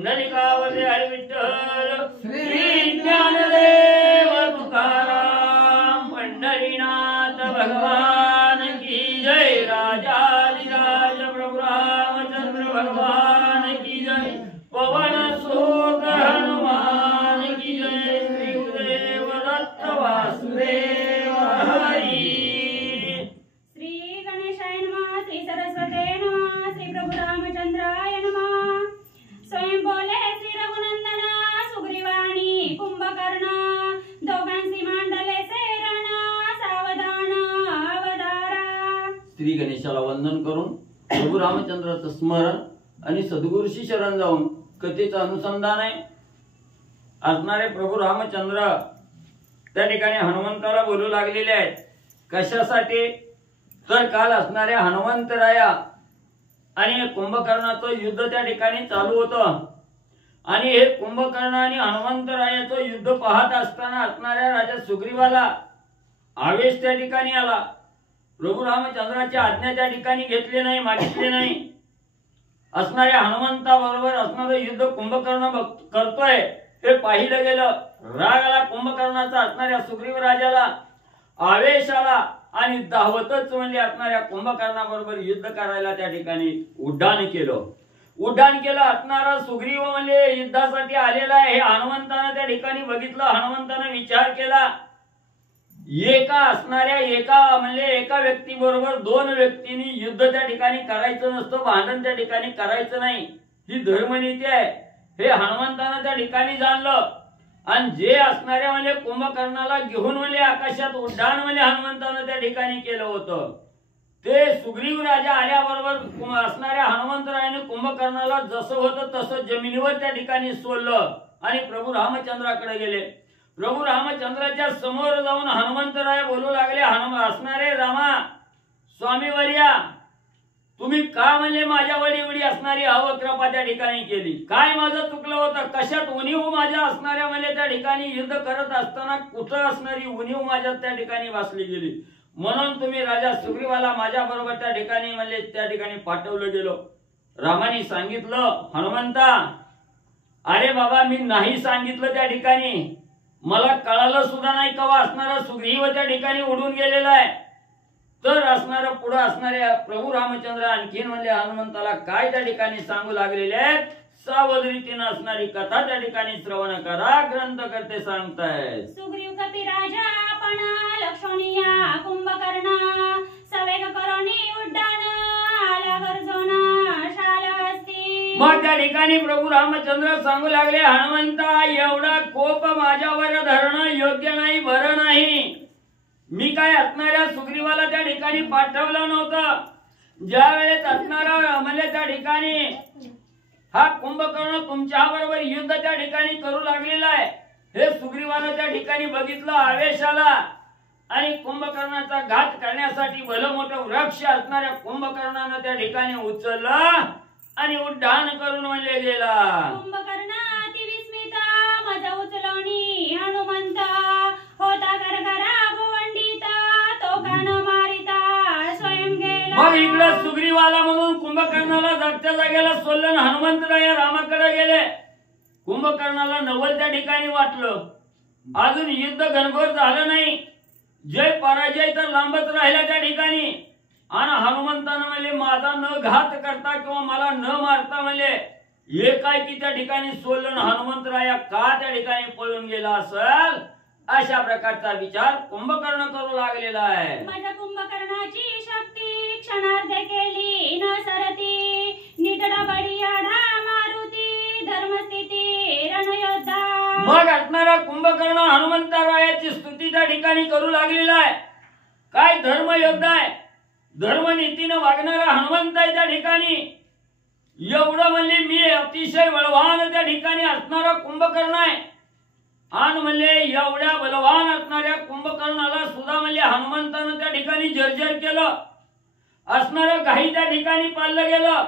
पुंडलिकावरती हरी विठ्ठल श्री ज्ञानदेव तुकाराम पंढरीनाथ भगवान की जय। राजाधिराज प्रभु रामचंद्र भगवान की जय। पवन सुत हनुमान की जय। श्री गुरुदेव दत्त वासुदेव हरी। श्री गणेशाय नमः। श्री सरस्वते नमः। श्री प्रभु रामचंद्राय नमः। स्वयं बोले श्री रघुनंदन सुग्रीवाणी कुंभकर्ण दोघांसी मांडले सेरण सावधान अवधारा। श्री गणेशाला वंदन करून प्रभू रामचंद्राचं स्मरण आणि सद्गुरूशी शरण जाऊन कथेचं अनुसंधान आहे असणारे प्रभू रामचंद्र त्या ठिकाणी हनुमंताला बोलू लागलेले आहेत। कशासाठी तर काल असणाऱ्या हनुमंतराया आणि कुंभकर्णाचं युद्ध त्या ठिकाणी चालू होतं आणि हे कुंभकर्ण आणि हनुमंतरायाचं युद्ध पाहत असताना असणाऱ्या राजा सुग्रीवाला आवेश त्या ठिकाणी आला। प्रभू रामचंद्राची आज्ञा त्या ठिकाणी घेतली नाही, मागितली नाही। असणाऱ्या हनुमंताबरोबर असणारं युद्ध कुंभकर्ण करतोय हे पाहिलं गेलं। राग आला कुंभकर्णाचा असणाऱ्या सुग्रीव राजाला, आवेश आला आणि धावतच म्हणजे असणाऱ्या कुंभकर्णाबरोबर युद्ध करायला त्या ठिकाणी उड्डाण केलं। असणारा सुग्रीव म्हणजे युद्धासाठी आलेला आहे हे हनुमंतानं त्या ठिकाणी बघितलं। हनुमंतानं विचार केला एका व्यक्ती बरोबर दोन व्यक्तींनी युद्ध त्या ठिकाणी करायचं नसतं, भांडण त्या ठिकाणी करायचं नाही, ही धर्मनीती आहे हे हनुमंतानं त्या ठिकाणी जाणलं। आणि जे असणाऱ्या म्हणजे कुंभकर्णाला घेऊन म्हणजे आकाशात उड्डाण म्हणजे हनुमंतानं त्या ठिकाणी केलं होतं ते सुग्रीव राजा आल्याबरोबर असणाऱ्या हनुमंतरायाने कुंभकर्णाला जसं होतं तसं जमिनीवर त्या ठिकाणी सोडलं आणि प्रभू रामचंद्राकडे गेले। प्रभू रामचंद्राच्या समोर जाऊन हनुमंतराय बोलू लागले, असणारे रामा स्वामीवर्या तुम्ही का म्हणजे माझ्यावर एवढी असणारी अवकृपा त्या ठिकाणी केली? काय माझं चुकलं होतं? कशात उणीव माझ्या असणाऱ्या म्हणजे त्या ठिकाणी युद्ध करत असताना कुठं असणारी उणीव माझ्या त्या ठिकाणी वाचली गेली म्हणून तुम्ही राजा सुग्रीवाला माझ्या बरोबर त्या ठिकाणी म्हणजे त्या ठिकाणी पाठवलं गेलो। रामाने सांगितलं, हनुमंता अरे बाबा मी नाही सांगितलं त्या ठिकाणी, मला कळालं सुद्धा नाही कवा असणारा सुग्रीव त्या ठिकाणी उडून गेलेला आहे। तर असणारा पुढे असणाऱ्या प्रभू रामचंद्र आणखीन म्हणजे हनुमंताला काय त्या ठिकाणी सांगू लागलेले आहेत सावध रीतीने असणारी कथा त्या ठिकाणी श्रवण करा। ग्रंथ करते सांगतायत, सुग्रीव कपिराजा आपण लक्षणीया कुंभकर्ण सवेग करोनी उड्डाण आला गरजोना शालहस्ती। मग त्या ठिकाणी प्रभू रामचंद्र सांगू लागले, हनुमंता एवढा कोप माझ्यावर धरणं योग्य नाही, बरं नाही। मी काय असणाऱ्या सुग्रीवाला त्या ठिकाणी पाठवलं नव्हतं। ज्या वेळेस असणारा म्हणजे त्या ठिकाणी हा कुंभकर्ण तुमच्या बरोबर युद्ध त्या ठिकाणी करू लागलेला आहे हे सुग्रीवानं त्या ठिकाणी बघितलं, आवेश आला आणि कुंभकर्णाचा घात करण्यासाठी भलं मोठं वृक्ष असणाऱ्या कुंभकर्णानं त्या ठिकाणी उचललं आणि उड्डाण करून म्हणजे गेला। कुंभकर्ण अति विस्मिता मज उचलवणी हनुमंत होता गरगरा भुवंडिता तो कान मारिता स्वयं गेला। मग इकडे सुग्रीवाला म्हणून कुंभकर्णाला जागच्या जागेला सोडलं, हनुमंतराय रामाकडे गेले। कुंभकर्णाला नवल त्या ठिकाणी वाटलं, अजून युद्ध घनघोर झालं नाही, जय पराजय तर लांबच राहिला त्या ठिकाणी। आणि हनुमंतानं म्हणजे माझा न घात करता किंवा मला न मारता म्हणजे एकाएकी त्या ठिकाणी सोडलं, हनुमंतराया का त्या ठिकाणी पळून गेला असेल अशा प्रकारचा विचार कुंभकर्ण करू लागलेला आहे। माझ्या कुंभकर्णाची शक्ती क्षणार्ध केली न सरती निधडा बडियाडा मारुती धर्मस्थिती रणयोद्धा। मग असणारा कुंभकर्ण हनुमंतरायाची स्तुती त्या ठिकाणी करू लागलेला आहे। काय धर्मयोद्धा आहे, धर्मनीतीने वागणारा हनुमंत आहे त्या ठिकाणी। एवढं म्हणजे मी अतिशय बलवान त्या ठिकाणी असणारा कुंभकर्ण आहे आणि म्हणजे एवढ्या बलवान असणाऱ्या कुंभकर्णाला सुद्धा म्हणजे हनुमंतानं त्या ठिकाणी जर्जर केलं, असणारं काही त्या ठिकाणी पाळलं गेलं।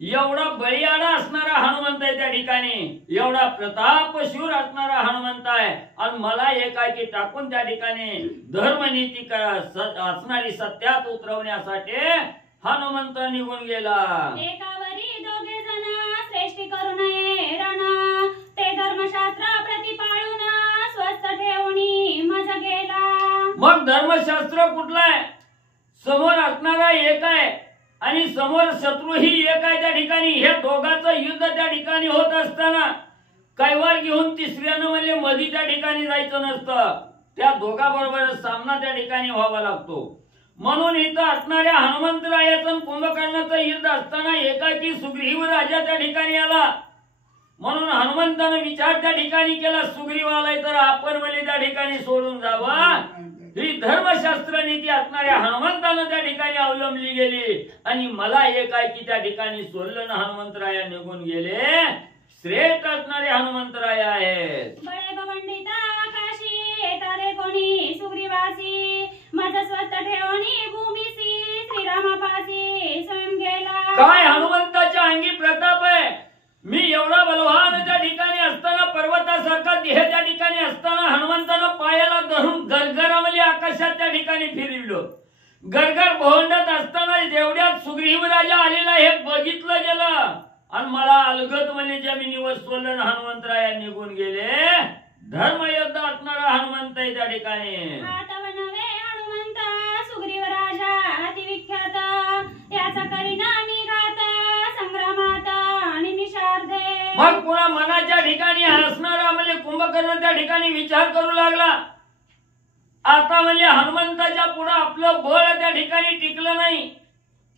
एवढा बळीआडा असणारा हनुमंत आहे त्या ठिकाणी, एवढा प्रतापशूर असणारा हनुमंत आहे आणि मला एकाएकी टाकून त्या ठिकाणी धर्मनीती असणारी सत्यात उतरवण्यासाठी हनुमंत निघून गेला। एकावरी दोघे जण श्रेष्ठी करू नये मग धर्मशास्त्र कुठलं आहे? समोर असणारा एक आहे आणि समोर शत्रूही एक आहे. त्या ठिकाणी हे दोघांचं युद्ध त्या ठिकाणी होत असताना कैवार घेऊन तिसऱ्यानं म्हणजे मधी त्या ठिकाणी जायचं नसतं. त्या दोघांबरोबर सामना त्या ठिकाणी व्हावा लागतो. म्हणून इथं असणाऱ्या हनुमंतरायाचं कुंभकर्णाचं युद्ध असताना एकाकी सुग्रीव राजा त्या ठिकाणी आला. म्हणून हनुमंतानं विचार त्या ठिकाणी केला, सुग्रीव आलाय तर आपण मला त्या ठिकाणी सोडून जावा. ही धर्मशास्त्र नीती असणाऱ्या हनुमंतानं त्या ठिकाणी अवलंबली गेली आणि मला एकाकी त्या ठिकाणी सोडलं ना हनुमंतराया निघून गेले. श्रेष्ठ असणारे हनुमंतराय आहेत. बळे बवंडिता आकाशी येतारे कोणी सुग्रीवासी माझा स्वस्त ठेवणी भूमीसी श्रीरामापासी स्वयं गेला. काय हनुमंताच्या अंगी प्रताप आहे. मी एवढा बलवान त्या ठिकाणी असताना पर्वतासारखा देह त्या ठिकाणी असताना हनुमंतानं पायाला धरून गरगरामध्ये आकाशात त्या ठिकाणी फिरविलं. गरगर भोंडत असताना जेवढ्यात सुग्रीव राजा आलेला हे बघितलं गेलं आणि मला अलगद म्हणजे जमिनीवर सोडलं. हनुमंतराया निघून गेले. धर्मयुद्ध असणारा हनुमंत आहे त्या ठिकाणी. हनुमंत सुग्रीव राजा अतिविख्यात त्याचा परिणामी घात संग्रामात आणि निशार्दे. मग पुन्हा मनाच्या ठिकाणी असणारा म्हणजे कुंभकर्ण त्या ठिकाणी विचार करू लागला. आता म्हणजे हनुमंताच्या पुढे आपलं बळ त्या ठिकाणी टिकलं नाही.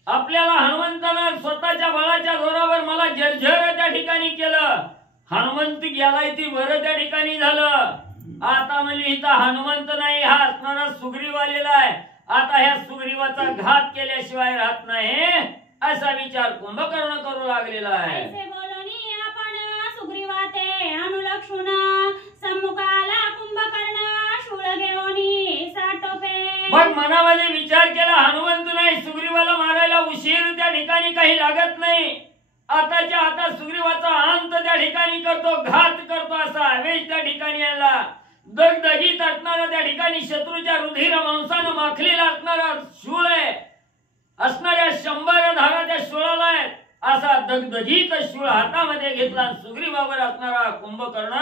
आपल्याला हनुमंतानं स्वतःच्या बळाच्या जोरावर मला जर्जर त्या ठिकाणी केलं. हनुमंत गेलाय ती बरं त्या ठिकाणी झालं. आता म्हणजे इथं हनुमंत नाही, हा असणारा सुग्रीव आलेला आहे. आता ह्या सुग्रीवाचा घात केल्याशिवाय राहत नाही असा विचार कुंभकर्ण करू लागलेला आहे. आपण सुग्रीवाते अनुलक्षुण सम्मुखाला कुंभकर्ण शूळ घेऊन साटोपे. मग मनामध्ये विचार केला, हनुमंत नाही, सुग्रीवाला मारायला उशीर त्या ठिकाणी काही लागत नाही. आताच्या आता सुग्रीवाचा अंत त्या ठिकाणी करतो, घात करतो असा आवेश त्या ठिकाणी आला. दगदगीत असणारा त्या ठिकाणी शत्रूच्या रुधिर मांसानं माखलेला असणारा शूळ आहे. असणाऱ्या 100 धारा त्या शूळाला आहेत. असा दगदगीत शूळ हातामध्ये घेतला. सुग्रीवावर असणारा कुंभकर्ण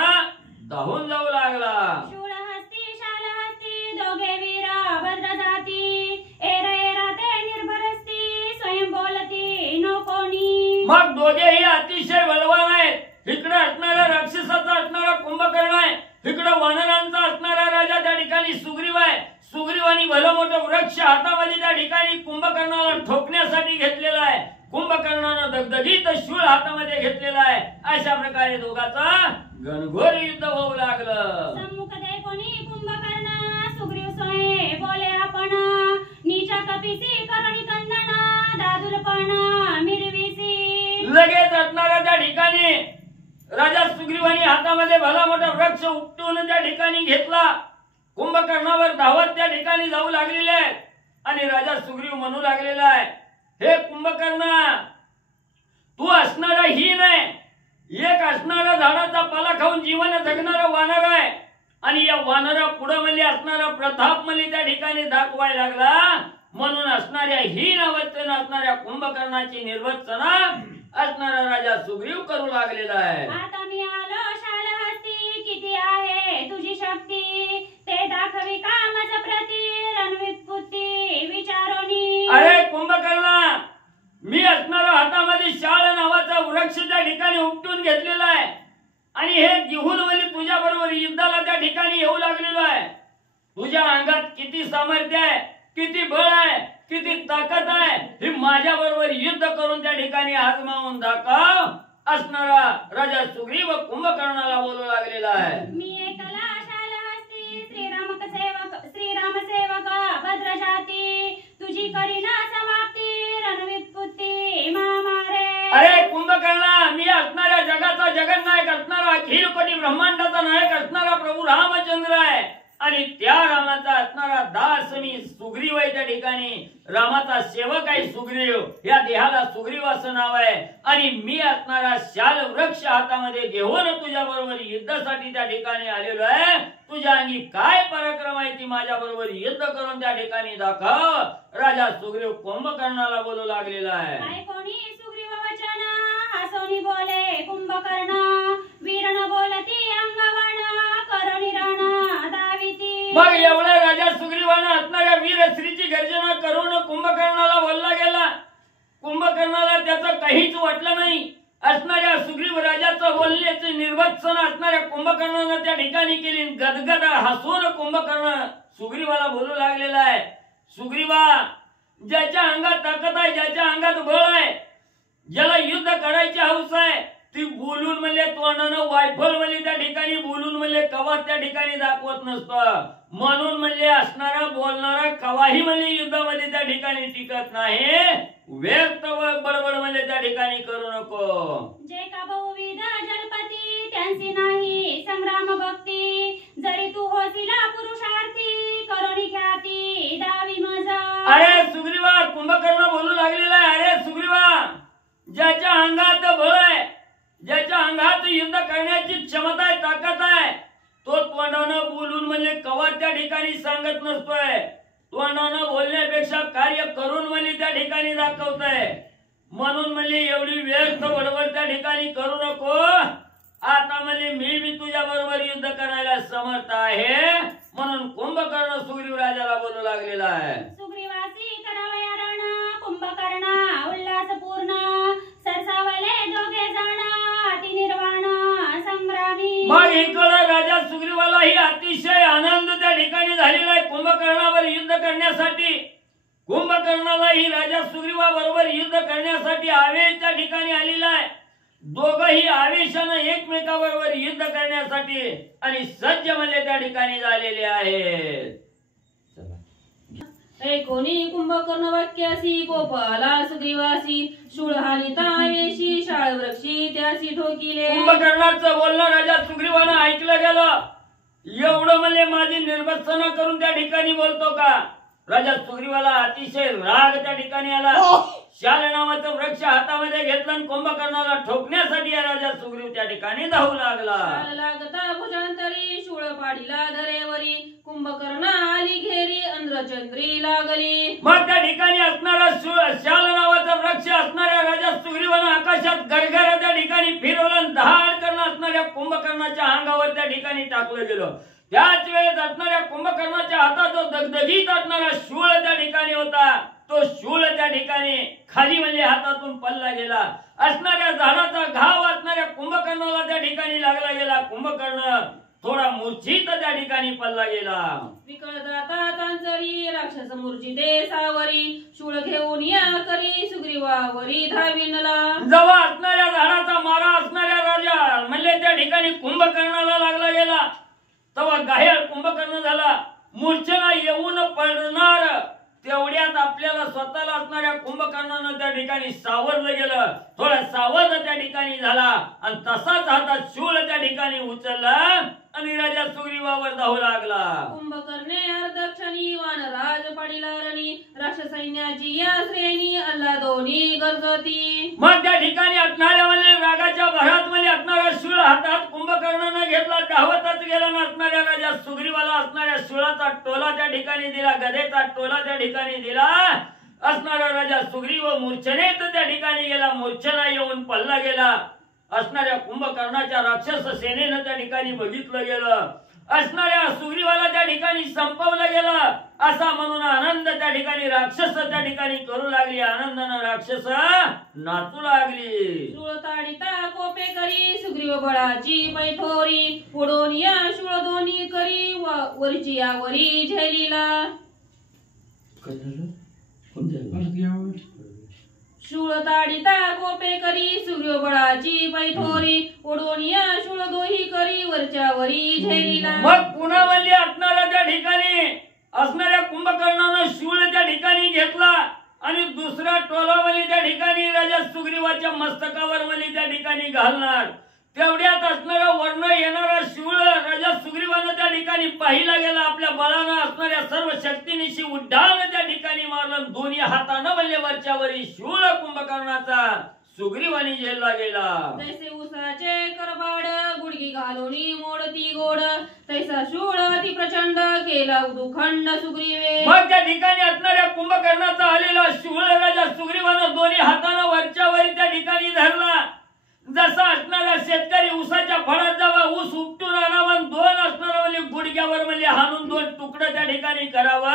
धावून जाऊ लागला. शूळ हस्ती शाल हस्ती दोघे वीर भद्र जाती एरा एरा ते निर्भरस्ती स्वयं बोलती नो कोणी. मग दोघेही अतिशय बलवान आहेत. इकडे असणारा राक्षसाचा असणारा कुंभकर्ण आहे, इकडे वानरांचा असणारा राजा त्या ठिकाणी सुग्रीव आहे. सुग्रीवानी भलं मोठं वृक्ष हातामध्ये त्या ठिकाणी कुंभकर्णाला ठोकण्यासाठी घेतलेला आहे. कुंभकर्णानं दगदगीत शूळ हातामध्ये घेतलेला आहे. अशा प्रकारे दोघांचा घनघोर युद्ध होऊ लागलं. सम्मुख दे कोणी कुंभकर्ण सुग्रीव सोये बोले आपण नीचा कपिसी करणी कंदन दादुलपण मिरविसी. लगेच असणारा त्या ठिकाणी राजा सुग्रीवानी हातामध्ये भला मोठा वृक्ष उपटून त्या ठिकाणी घेतला. कुंभकर्णावर धावत त्या ठिकाणी जाऊ लागलेले आहेत आणि राजा सुग्रीव म्हणू लागलेला आहे, हे कुंभकर्ण, तू असणारा ही नाही, एक असणारा झाडाचा पाला खाऊन जीवन जगणारा वानर आहे. आणि या वानरा पुढे म्हणजे असणारा प्रताप म्हणजे त्या ठिकाणी दाखवायला लागला. म्हणून असणाऱ्या हीन अवस्थेनं असणाऱ्या कुंभकर्णाची निर्वचना असणारा राजा सुग्रीव करू लागलेला आहे. आता मी आलो शाल हस्ती किती आहे तुझी शक्ती ते दाखवी का माझा प्रती रणवित्पुत्ती विचारोनी. अरे कुंभकर्ण, मी असणारा हातामध्ये शाळ नावाचा वृक्ष त्या ठिकाणी उपटून घेतलेला आहे आणि हे घेऊन म्हणजे तुझ्या बरोबर युद्धाला त्या ठिकाणी येऊ लागलेलो आहे. तुझ्या अंगात किती सामर्थ्य आहे, किती बळ आहे, किती ताकद आहे, ही माझ्या बरोबर युद्ध करून त्या ठिकाणी आजमावून दाखव असणारा राजा सुग्रीव कुंभकर्णाला बोलू लागलेला आहे. मी एकला शाल हस्ती श्रीराम सेवक भद्र जाती तुझी करीना समाप्ती रणवित्पुत्ती महामारे. अरे कुंभकर्णा, मी असणाऱ्या जगाचा जगन्नायक असणारा अखिल कोटी ब्रह्मांडाचा नायक असणारा प्रभू रामचंद्र आहे आणि त्या रामाचा असणारा दास मी सुग्रीव आहे. त्या ठिकाणी रामाचा सेवक आहे सुग्रीव. या देहाला सुग्रीव असं नाव आहे आणि मी असणारा शाल वृक्ष हातामध्ये घेऊन तुझ्या बरोबर युद्धासाठी त्या ठिकाणी आलेलो आहे. तुझ्या अंगी काय पराक्रम आहे ती माझ्या बरोबर युद्ध करून त्या ठिकाणी दाखव. राजा सुग्रीव कुंभकर्णाला बोलू लागलेला आहे. काय कोणी सुग्रीव वचन हसोनी बोले कुंभकर्ण वीरण बोलती अंगवण करुणी रण दाविती. मग एवढं राजा सुग्रीव सुग्रीवानं असणाऱ्या वीरश्रीची गर्जना करून कुंभकर्णाला बोलला गेला. कुंभकर्णाला त्याचं काहीच वाटलं नाही. असणाऱ्या सुग्रीव राजाचं बोलण्याचे निर्वत्सन असणाऱ्या कुंभकर्णानं त्या ठिकाणी केली. गदगद हसून कुंभकर्ण सुग्रीवाला बोलू लागलेला आहे. सुग्रीवा, ज्याच्या अंगात ताकद आहे, ज्याच्या अंगात बळ आहे, ज्याला युद्ध करायची हौस आहे, ती बोलून म्हणले तोंडानं वायफळ म्हणले त्या ठिकाणी बोलून म्हणले कवा त्या ठिकाणी दाखवत नसतं. म्हणून म्हणले असणारा बोलणारा कवाही म्हणले युद्धामध्ये त्या ठिकाणी टिकत नाही. व्यर्थ बडबड म्हणले त्या ठिकाणी करू नको. जे का बहुविध जलपती त्यांची नाही संग्राम भक्ती, जरी तू होशीला पुरुषार्थी करुणी ख्याती दावी मजा. अरे सुग्रीवा, कुंभकर्ण बोलू लागलेला आहे. अरे सुग्रीवा, ज्याच्या अंगात बळ आहे, ज्याच्या अंगात युद्ध करण्याची क्षमता आहे, ताकद आहे, तो तोंडानं बोलून म्हणजे कवा त्या ठिकाणी सांगत नसतोय. तोंडानं बोलण्यापेक्षा कार्य करून म्हणजे त्या ठिकाणी दाखवतोय. म्हणून म्हणजे एवढी व्यर्थ बडबड त्या ठिकाणी करू नको. आता म्हणजे मी बी तुझ्या बरोबर युद्ध करायला समर्थ आहे. म्हणून कुंभकर्ण सुग्रीव राजाला बोलू लागलेला आहे. सुग्रीवासी करावया रण कुंभकर्णा उल्हास पूर्ण, सरसावले दोघे जण अति निर्वाण संग्रामी. मग इकडे राजा सुग्रीवालाही अतिशय आनंद त्या ठिकाणी झालेला आहे कुंभकर्णावर युद्ध करण्यासाठी. कुंभकर्णालाही राजा सुग्रीवा बरोबर युद्ध करण्यासाठी आवेश त्या ठिकाणी आलेला आहे. दोघही आवेशानं एकमेकाबरोबर युद्ध करण्यासाठी आणि सज्ज म्हणजे त्या ठिकाणी झालेले आहेत. कोणी कुंभकर्ण वाक्यासी गोपाला सुग्रीवासी, शूळ हालिता आवेशी शाळ वृक्षी त्यासी ठोकिले. कुंभकर्णाचं बोलणं राजा सुग्रीवानं ऐकलं गेलं. एवढं म्हणजे माझी निर्वत्सना करून त्या ठिकाणी बोलतो का? राजा सुग्रीवाला अतिशय राग त्या ठिकाणी आला. शाल नावाचं वृक्ष हातामध्ये घेतलं आणि कुंभकर्णाला ठोकण्यासाठी राजा सुग्रीव त्या ठिकाणी धावू लागला. शाल लागता भुजांतरी शूळ पाडीला धरेवरी, कुंभकर्ण आली घेरी अंध्रचंद्री लागली. मग त्या ठिकाणी असणारा शाल नावाचा वृक्ष असणाऱ्या राजा सुग्रीवानं आकाशात गरगरा त्या ठिकाणी फिरवलं. दहाड करणं असणाऱ्या कुंभकर्णाच्या अंगावर त्या ठिकाणी टाकलं गेलं. त्याच वेळेस असणाऱ्या कुंभकर्णाच्या हातात जो दगदगीत असणारा शूळ त्या ठिकाणी होता, तो शूळ त्या ठिकाणी खाली म्हणजे हातातून पडला गेला. असणाऱ्या झाडाचा घाव असणाऱ्या कुंभकर्णाला त्या ठिकाणी लागला गेला. कुंभकर्ण थोडा मूर्छित त्या ठिकाणी पडला गेला. विकळ जाता चांचरी राक्षस मूर्छिते सावरी, शूळ घेऊन या करी सुग्रीवावरी धाविनला. जेव्हा असणाऱ्या झाडाचा मारा असणाऱ्या राजा म्हणजे त्या ठिकाणी कुंभकर्णाला लागला गेला, तेव्हा घायल कुंभकर्ण झाला. मूर्छेला येऊन पडणार तेवढ्यात आपल्याला स्वतःला असणाऱ्या कुंभकर्णानं त्या ठिकाणी सावरलं गेलं. थोडा सावध त्या ठिकाणी झाला आणि तसाच हातात शूळ त्या ठिकाणी उचलला आणि राजा सुग्रीवावर धावू लागला. कुंभकर्णे अर्धक्षणी वानराज पडिला रणी, राक्षस सैन्याची या श्रेणी अल्ला दोन्ही गरजती. मग त्या ठिकाणी असणाऱ्या म्हणजे रागाच्या भरात म्हणजे असणारा शूळ हातात कुंभकर्णानं घेतला. धावतच गेला. असणाऱ्या राजा सुग्रीवाला असणाऱ्या शूळाचा टोला त्या ठिकाणी दिला, गदेचा टोला त्या ठिकाणी दिला. असणारा राजा सुग्रीव मूर्छनेत त्या ठिकाणी गेला. मूर्छना येऊन पडला गेला. असणाऱ्या कुंभकर्णाच्या राक्षस सेनेनं त्या ठिकाणी बघितलं गेलं. असणाऱ्या सुग्रीवाला त्या ठिकाणी संपवलं गेलं. असा म्हणून आनंद त्या ठिकाणी राक्षस त्या ठिकाणी करू लागली. आनंदानं राक्षस नाचू लागली. शूळ ताडिता कोपे करी सुग्रीव बळाची पैठोरी, पुढून या शूळ दोन्ही करी वरची या वरी झेलीला. शूळ ताडिता कोपे करी सुग्रीव बळाची पैठोरी, पुढून या शूळ दोही करी वरच्या वरी झेलीला. मग पुन्हा म्हणजे असणाऱ्या त्या ठिकाणी असणाऱ्या कुंभकर्णानं शूळ त्या ठिकाणी घेतला आणि दुसरा टोला म्हणजे त्या ठिकाणी राजा सुग्रीवाच्या मस्तकावर म्हणजे त्या ठिकाणी घालणार. तेवढ्यात असणारा वर्ण येणारा शूळ राजा सुग्रीवानं त्या ठिकाणी पाहिला गेला. आपल्या बळानं असणाऱ्या सर्व शक्तीनिशी उड्डाण त्या ठिकाणी मारलं. दोन्ही हातानं म्हणजे वरच्यावरी शूळ कुंभकर्णाचा सुग्रीवानी झेलला गेला. जैसे उसाचे करबाड गुडगी घालून मोडती गोड, तैसा शूळ अति प्रचंड केला उदुखंड सुग्रीवे. मग त्या ठिकाणी असणाऱ्या कुंभकर्णाचा आलेला शूळ राजा सुग्रीवानं दोन्ही हातानं वरच्यावरी त्या ठिकाणी धरला. जसा असणारा शेतकरी उसाच्या फळात जावा ऊस उपटून आणावा, दोन असणारा म्हणजे गुडघ्यावर म्हणजे हाणून दोन तुकडे त्या ठिकाणी करावा,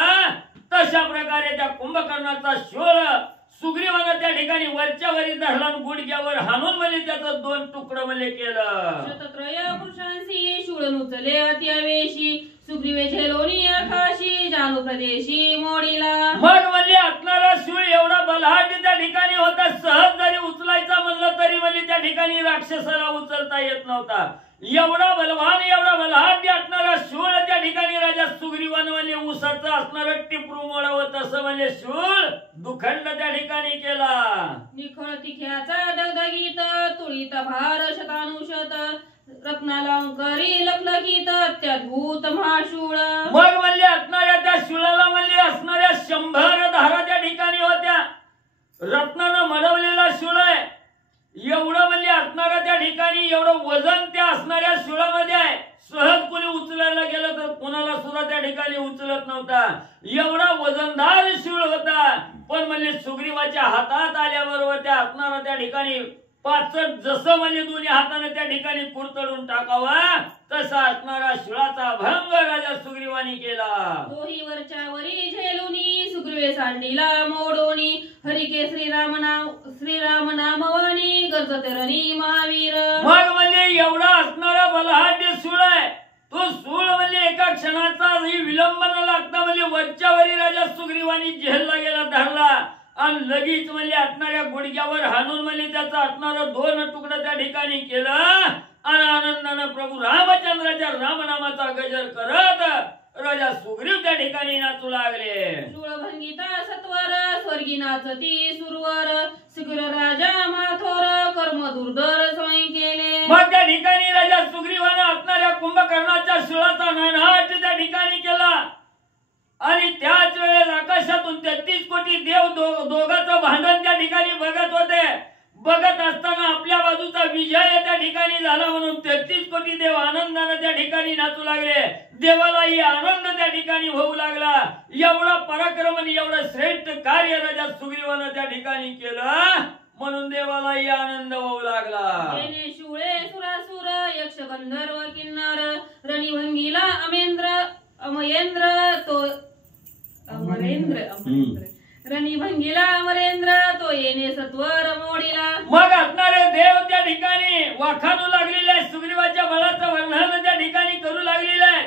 असणाऱ्या त्या कुंभकर्णाचा शूळ सुग्रीवानं त्या ठिकाणी वरच्या वरी धरला गुडघ्यावर हाणून म्हणजे त्याचं 2 तुकडं म्हणजे केलं. शतत्रय पुरुषांशी शूळ उचले अत्यावेशी सुग्रीवे झेलोनी आकाशी जानू प्रदेशी मोडीला. मग म्हणजे असणारा शूळ एवढा बलहाट त्या ठिकाणी होता, सहज जरी उचलायचा म्हणलं तरी म्हणजे त्या ठिकाणी राक्षसाला उचलता येत नव्हता. एवढा बलहाट असणारा शूळ त्या ठिकाणी राजा सुग्रीवानं म्हणजे उसाचं असणारं टिपरू मोडावं तसं म्हणजे शूळ दुखंड त्या ठिकाणी केला. निखळ तिख्याचा दगदगीत तुळीत भार शतानुशत रत्नालंकारी लखलखीत अत्याद्भुत महाशूळ. मग म्हणजे असणाऱ्या त्या शूळाला म्हणजे असणाऱ्या 100 धारा त्या ठिकाणी होत्या. रत्नानं मडवलेला शूळ आहे. एवढं म्हणजे असणारा त्या ठिकाणी एवढं वजन त्या असणाऱ्या शूळामध्ये आहे. सहज कोणी उचलायला गेलं तर कोणाला सुद्धा त्या ठिकाणी उचलत नव्हता. एवढा वजनदार शूळ होता. पण म्हणजे सुग्रीवाच्या हातात आल्याबरोबर त्या असणारा त्या ठिकाणी पाचट जसं म्हणजे दोन्ही हाताने त्या ठिकाणी कुरतडून टाकावा तसा असणारा शूळाचा भंग राजा सुग्रीवानी केला. तोही वरच्या वरी झेलुनी सुग्रीवे सांडीला मोडोनी हरिके श्रीराम नामवानी गरजते रणी महावीर. मग म्हणजे एवढा असणारा बलहाढ्य शूळ आहे. तो शूळ म्हणजे एका क्षणाचा विलंब न लागता म्हणजे वरच्या वरी राजा सुग्रीवानी झेलला गेला धरला आणि लगेच म्हणजे असणाऱ्या गुडघ्यावर हाणून म्हणजे त्याचा असणारं 2 तुकडं त्या ठिकाणी केलं आणि आनंदानं प्रभू रामचंद्राच्या रामनामाचा गजर करत राजा सुग्रीव त्या ठिकाणी नाचू लागले. शूळ भंगिता सत्वर स्वर्गी नाचती सुरवर सुग्रीव राजा माथोर कर्म दुर्धर स्वयं केले. मग त्या ठिकाणी राजा सुग्रीवानं असणाऱ्या कुंभकर्णाच्या शूळाचा नानाट त्या ठिकाणी केला आणि त्याच वेळेस आकाशातून 33 कोटी देव दोघांचं भांडण त्या ठिकाणी बघत होते. बघत असताना आपल्या बाजूचा विजय त्या ठिकाणी झाला म्हणून 33 कोटी देव आनंदाने त्या ठिकाणी नाचू लागले. देवालाही आनंद त्या ठिकाणी होऊ लागला. एवढा पराक्रम आणि एवढं श्रेष्ठ कार्य राजा सुग्रीवानं त्या ठिकाणी केलं म्हणून देवालाही आनंद होऊ लागला. येणे शूळे सुरासुर यक्ष गंधर्व किन्नर रणिभंगीला अमरेंद्र रणिभंगीला अमरेंद्र तो येणे सत्वर मोडीला. मग असणारे देव त्या ठिकाणी वाखाणू लागलेले आहेत. सुग्रीवाच्या बळाचं वर्णन त्या ठिकाणी करू लागलेलं आहे.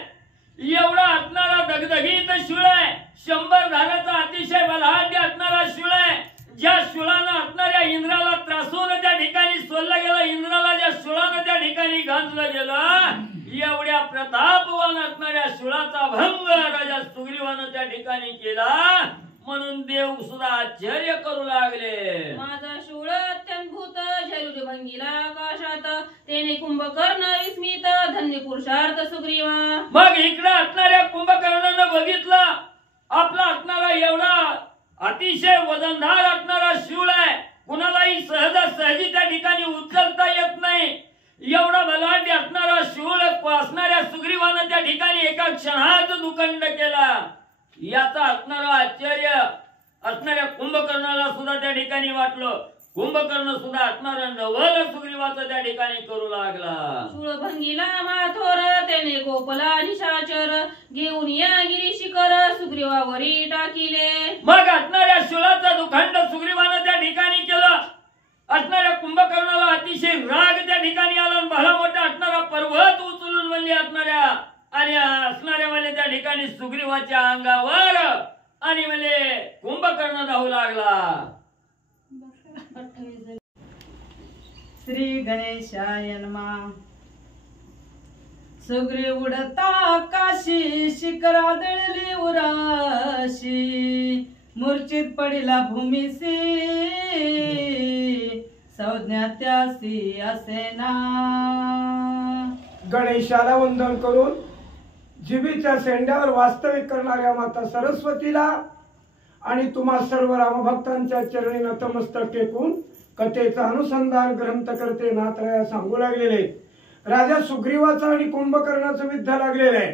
एवढा असणारा दगदगीत शूळ आहे. 100 धाराचा अतिशय बलहाढ्य असणारा शूळ आहे. ज्या शूळानं असणाऱ्या इंद्राला त्रासून त्या ठिकाणी सोडलं गेलं. इंद्राला ज्या शूळानं त्या ठिकाणी गांजलं गेलं. एवढ्या प्रतापवान असणाऱ्या शूळाचा भंग राजा सुग्रीवानं त्या ठिकाणी केला म्हणून देव सुद्धा आश्चर्य करू लागले. माझा शूळ अत्यंभूत झेलुरी भंगीला आकाशात तेने कुंभकर्ण विस्मित धन्य पुरुषार्थ सुग्रीवा. मग इकडे असणाऱ्या कुंभकर्णानं बघितलं आपला असणारा एवढा अतिशय वजनदार असणारा शूळ आहे. कुणालाही सहजासहजी त्या ठिकाणी उचलता येत नाही. एवढा बलाढ्य असणारा शूळ असणाऱ्या सुग्रीवानं त्या ठिकाणी एका क्षणात दुखंड केला. याचा असणारा आश्चर्य असणाऱ्या कुंभकर्णाला सुद्धा त्या ठिकाणी वाटलं. कुंभकर्ण सुद्धा असणारा नवल सुग्रीवाचं त्या ठिकाणी करू लागला. शूळ भंगीला माथोर त्याने गोपला निशाचर घेऊन या गिरी शिखर सुग्रीवावरी टाकिले. मग असणाऱ्या शूळाचा दुखंड सुग्रीवानं त्या ठिकाणी केलं. असणाऱ्या कुंभकर्णाला अतिशय राग त्या ठिकाणी आला. भला मोठा असणारा पर्वत उचलून म्हणजे असणाऱ्या आणि असणाऱ्या म्हणजे त्या ठिकाणी सुग्रीवाच्या अंगावर आणि म्हणजे कुंभकर्ण धावू लागला. श्री गणेशाय नमः. सुग्रीव उडता आकाशी शिखरा दळली उराशी मूर्छित पडिला भूमीसी संज्ञा त्यासी असेना. गणेशाला वंदन करून जीवीच्या सेंड्यावर वास्तविक करणाऱ्या माता सरस्वतीला आणि तुम्हा सर्व रामभक्तांच्या चरणी नतमस्तक टेकून कथेचा अनुसंधान ग्रंथ करते नाथराया सांगू लागलेले. राजा सुग्रीवाचा आणि कुंभकर्णाचं युद्ध लागलेलं आहे.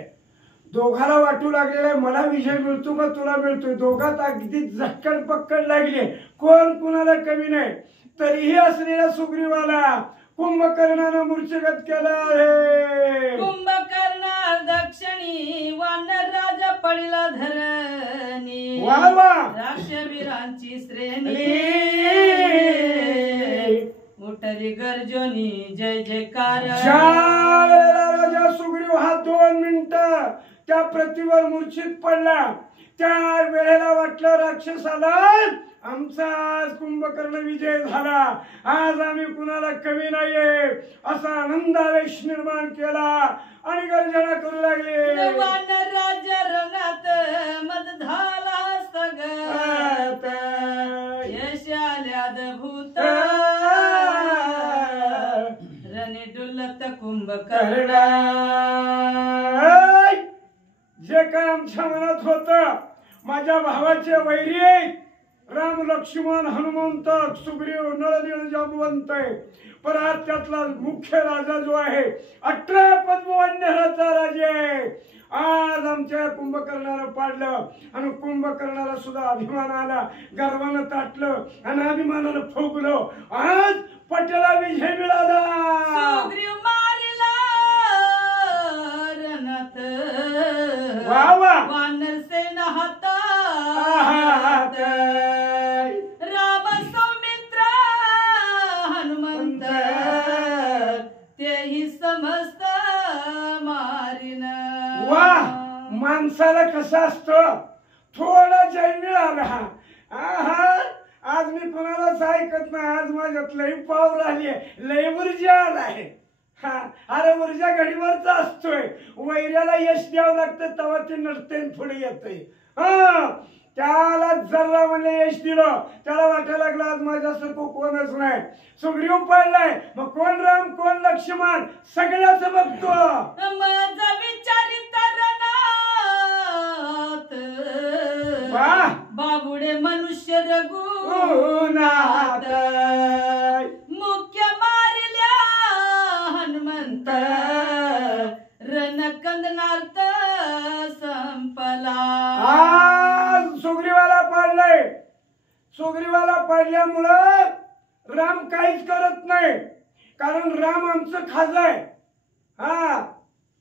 दोघाला वाटू लागलेलं आहे मला विजय मिळतो का तुला मिळतोय. दोघात अगदी झक्कड पक्कड लागली. कोण कुणाला कमी नाही. तरीही असलेल्या सुग्रीवाला कुंभकर्णानं मूर्छगत केला आहे. कुंभकर्ण दक्षिणी वानर राजा पडला धरणी वा वा राक्षवीरांची श्रेणी उठली गर्जनी जय जयकार. ज्या वेळेला राजा सुग्रीव हा 2 मिनिटं त्या प्रतिवर मूर्छित पडला त्या वेळेला वाटलं राक्षसाला आमचा आज कुंभकर्ण विजय झाला, आज आम्ही कुणाला कमी नाहीये असा आनंदावेश निर्माण केला आणि गर्जना करू लागले. वानर राजा रंगात मद झाला सगळ्यात यश आल्याद भूत रणे डुलत कुंभकर्ण. जे काय आमच्या मनात होतं माझ्या भावाचे वैरी राम लक्ष्मण हनुमंत सुग्रीव नळनीळ जांबवंत पण आज त्यातला मुख्य राजा जो आहे 18 पद्मवन्यराचा राजे आज आमच्या कुंभकर्णाला पाडलं आणि कुंभकर्णाला सुद्धा अभिमान आला, गर्वानं ताटलं आणि अभिमानानं फुगलो. आज पटेला विजय मिळाला. सुग्रीव मारिला रणात वा वा वानर सेना हातात राम सौमित्र हनुमंत तेही समस्त मारिन. वा माणसाला कसं असतं थोडा जय मिळाला. आज मी कोणालाच ऐकत नाही, आज माझ्यात लई पाव राहिली, लई ऊर्जा आलाय. अरे ऊर्जा घडीवरचा असतोय, वैऱ्याला यश द्यावं लागतं तेव्हा ते नडते पुढे येतंय. त्याला जरा म्हणले यश दिलं त्याला वाटायला लागलं आज माझ्यासारखं कोणच नाही. सुग्रीव पडलाय मग कोण राम कोण लक्ष्मण सगळ्याच बघतो. माझा विचारित रणात बाबुडे मनुष्य रघुनाथ मुख्य मारल्या हनुमंत रणकंदनार्थ संपला. सुग्रीवाला पाडलंय. सुग्रीवाला पाडल्यामुळं राम काहीच करत नाही कारण राम आमचं खाजाय.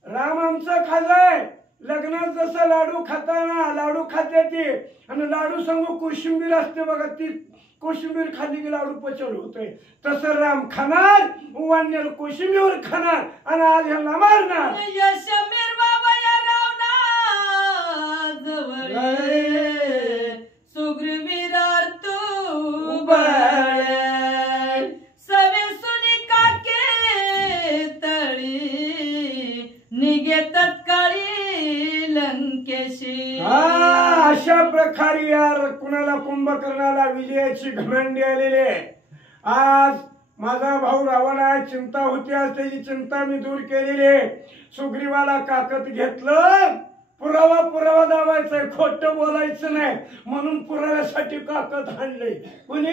राम आमचं खाजाय. लग्नात जसं लाडू खाताना लाडू खाते ती आणि लाडू संग कोशिंबीर असते बघा, ती कोशिंबीर खाल्ली की लाडू पचन होतोय तसं राम खाणार वाण्याला कोशिंबीर खाणार आणि आज ह्याला मारणार. यश मिरवावया रावणा जवळ सुग्रीवीरार तू बळ सवे सुनी काके तळी निघे तत्काळी लंकेशी. अशा प्रकारे यार कुणाला कुंभकर्णाला विजयाची घमंडी आलेली आहे. आज माझा भाऊ रावण आहे, चिंता होती, आज त्याची चिंता मी दूर केलेली आहे. सुग्रीवाला काकत घेतलं, पुरावा दावायचाय, खोट बोलायचं नाही म्हणून पुराव्यासाठी काकत आणले. कुणी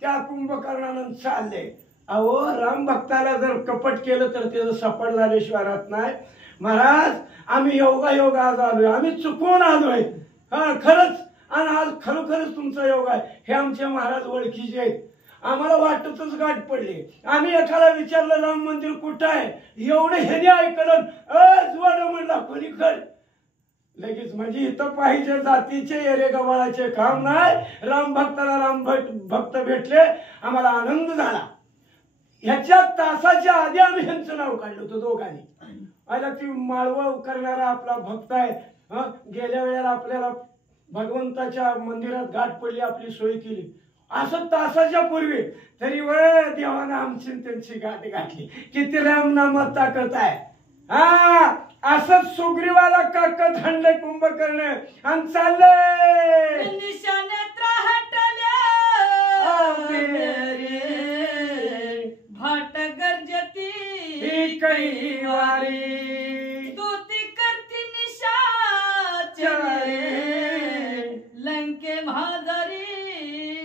त्या कुंभकर्णानं चालले. अहो राम भक्ताला जर कपट केलं तर त्याचं सफळ झाल्याशिवाय राहत नाही. महाराज आम्ही योगा आज आलोय, आम्ही चुकून आलोय. खरंच आणि आज खरोखरच तुमचा योग आहे. हे आमचे महाराज ओळखीचे आहेत. आम्हाला वाटतच गाठ पडली. आम्ही एखादा विचारलं राम मंदिर कुठं आहे, एवढं ह्याने ऐकलं जुवाड म्हणला कोणी कर लगेच. म्हणजे इथं पाहिजे जातीचे एरे गवाळाचे काम नाही. राम भक्ताला राम भक्त भेटले, आम्हाला आनंद झाला. ह्याच्या तासाच्या आधी आम्ही ह्यांचं नाव काढलं होतं दोघांनी. आला ती माळव करणारा आपला भक्त आहे. गेल्या वेळेला आपल्याला भगवंताच्या मंदिरात गाठ पडली, आपली सोय केली असं तासाच्या पूर्वी तरी वळ देवानं आमची त्यांची गाठ गाठली. किती रामनामात ताकद आहे. असंच सुग्रीवाला काकत हाणले कुंभकर्ण आणि चालले निशानेत्र हटल्या भाट गर्जती कैवारी स्तुती करती निशाचरी लंके महाजारी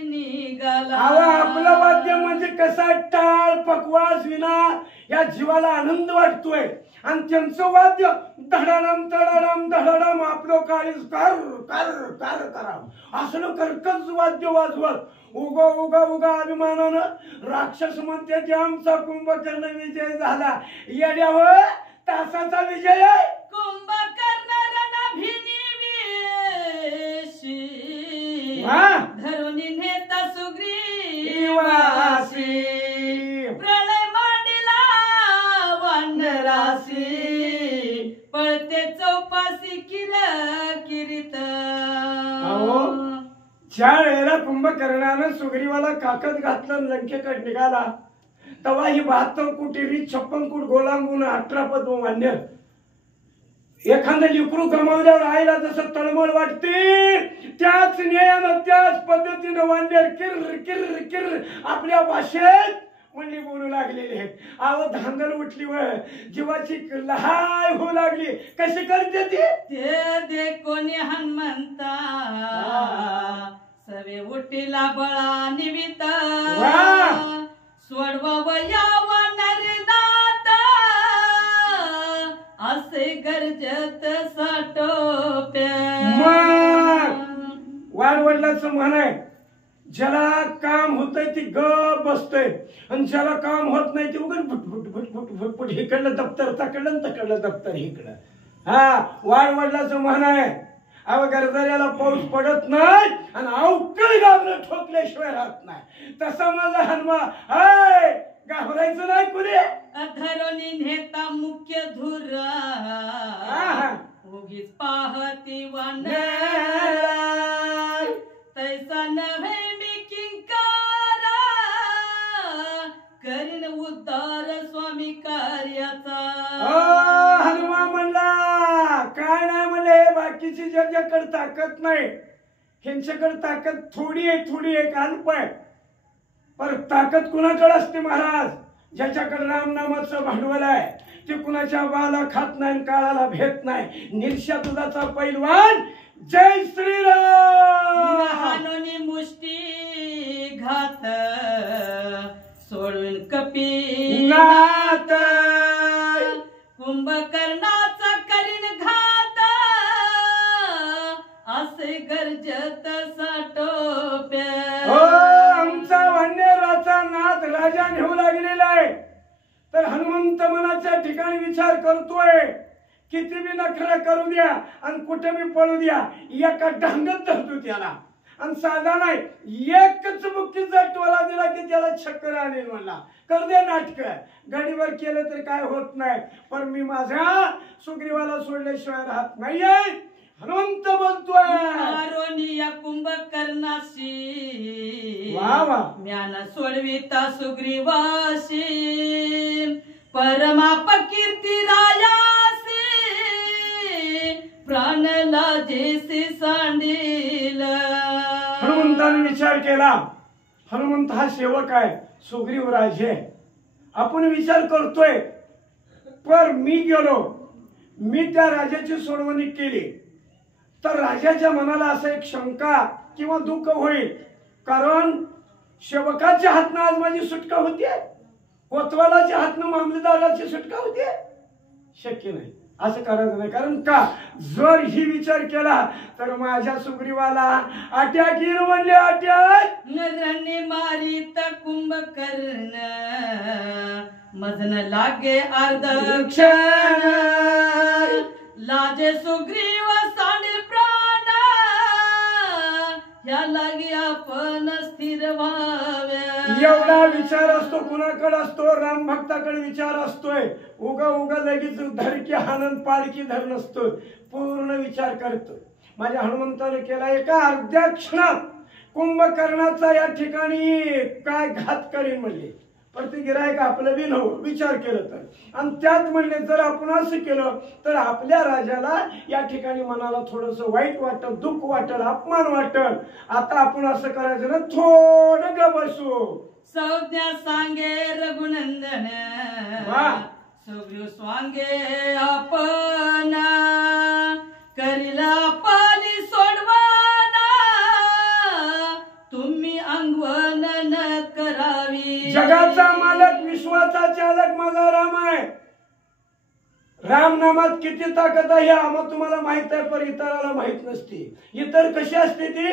निघाला. आपलं वाद्य म्हणजे कसा टाळ पकवास विना या जीवाला आनंद वाटतोय आणि त्यांचं वाद्य धडाडम धडाडम धडाडम आपलं काळीज कर कर कर करा असलं कर्कच वाद्य वाजवत उगा उगा उगा अभिमानानं राक्षस म्हणते की आमचा कुंभकर्ण विजय झाला. येड्यावर तासाचा विजय आहे. कुंभकर्ण रणभिनी वेशी अशी पळते चौपासी किरीत. अहो, ज्या वेळेला कुंभकर्णानं सुग्रीवाला काकत घातलं लंकेकडे निघाला तेव्हा ही 72 कोटी 56 कोट गोलांगून 18 पद्म मान्य. एखादं लिकरू गमावल्यावर आईला जसं तळमळ वाटते त्याच न्यायानं त्याच पद्धतीनं वांड्यावर किर किर किर आपल्या भाषेत म्हणली बोलू लागलेले आहेत. अहो, धांदल उठली व जीवाची लहाय होऊ लागली. कशी करते ते दे कोणी हनुमंता सवे उठीला बळा निवित. सोडवा यावा नरनाथ असे गरजत साठोप्या. वाडवडिलाचं म्हण आहे, ज्याला काम होतंय ती गप बसतय आणि ज्याला काम होत नाही ते उगाच भुटभुट भुटभुट भुटभुट इकडलं दप्तर तकडलं तकडलं दप्तर इकडं. हा, वाडवडिलाचं म्हण आहे. अव गरजऱ्याला पाऊस पडत नाही आणि अवकळ गावलं ठोकल्याशिवाय राहत नाही. तसा माझा हनुमा हाय, घाबरायचं नाही कुणी. धरोनी नेता मुख्य धुर उगीच पाहती वान तैसा नव्हे मी किंकारा करीन उद्धार स्वामी कार्याचा. हनुमा म्हणला काय नाही म्हणले, बाकीची ज्याच्याकडे ताकद नाही ह्यांच्याकडे ताकद थोडी आहे अल्प आहे. पर ताकद कुणाकडे असते महाराज? ज्याच्याकडे रामनामाचं भांडवल आहे ते कुणाच्या बाला खात नाही काळाला भेट नाही. निर्षा दुधाचा पैलवान जय श्रीराम. हानोनी मुष्टी घात सोडून कपीनाथ कुंभकर्णाचा करीन घात असे गरजत साठोप्या. आमचा वानेराचा नाथ राजा नेऊ लागलेला आहे तर हनुमंत मनाच्या ठिकाणी विचार करतोय किती बी नखरा करू द्या आणि कुठे बी पळू द्या एका ढांगत धरतो त्याला. आणि साधा नाही एकच मुक्कीचा टोला दिला की त्याला चक्कर आणेल. म्हणला कर दे नाटक, गाडीवर केलं तर काय होत नाही पण मी माझ्या सुग्रीवाला सोडल्याशिवाय राहत नाहीये. हनुमंत बोलतोय या कुंभकर्णाशी वा ज्ञान सोडविता सुग्रीवाशी परमाप कीर्ती रायासी प्राण लाजेसी सांडील. हनुमंताने विचार केला. हनुमंत हा सेवक आहे, सुग्रीव राजे. आपण विचार करतोय पर मी गेलो, मी त्या राजाची सोडवणूक केली तर राजाच्या मनाला असं एक शंका किंवा दुःख होईल. कारण सेवकाच्या हातनं आज माझी सुटका होतीये, कोतवालाच्या हातनं मामलेदाराची सुटका होतीये. शक्य नाही, असं करायचं नाही. कारण का जर ही विचार केला तर माझ्या सुग्रीवाला अटॅक येईल म्हणले. अटॅक नजरांनी मारित कुंभकर्ण मजन लागे अर्ध क्षण लाजे सुग्रीव सांडे प्राण या लागे आपण स्थिर व्हाव्या. एवढा विचार असतो कुणाकडे असतो? राम भक्ताकडे विचार असतोय. उगा लगेच धडकी हानन पाडकी धर नसतो, पूर्ण विचार करतो. माझ्या हनुमंताने केला एका अर्ध्या क्षणात कुंभकर्णाचा या ठिकाणी काय घात करीन म्हणले. पण ते गिरायक आपलं बी नव्हतं विचार केलं तर. आणि त्यात म्हणले जर आपण असं केलं तर आपल्या राजाला या ठिकाणी मनाला थोडस वाईट वाटल, दुःख वाटल, अपमान वाटल. आता आपण असं करायचं ना, थोडं ग बसू. संज्ञा सांगे रघुनंदन सुग्रीव स्वांगे आपण करीला पाली सोडवाना तुम्ही अंगवन न करावी. जगाचा मालक विश्वाचा चालक माझा राम आहे. राम नामात किती ताकद आहे आम्हाला तुम्हाला माहित आहे पण इतराला माहित नसते. इतर कशी असते ती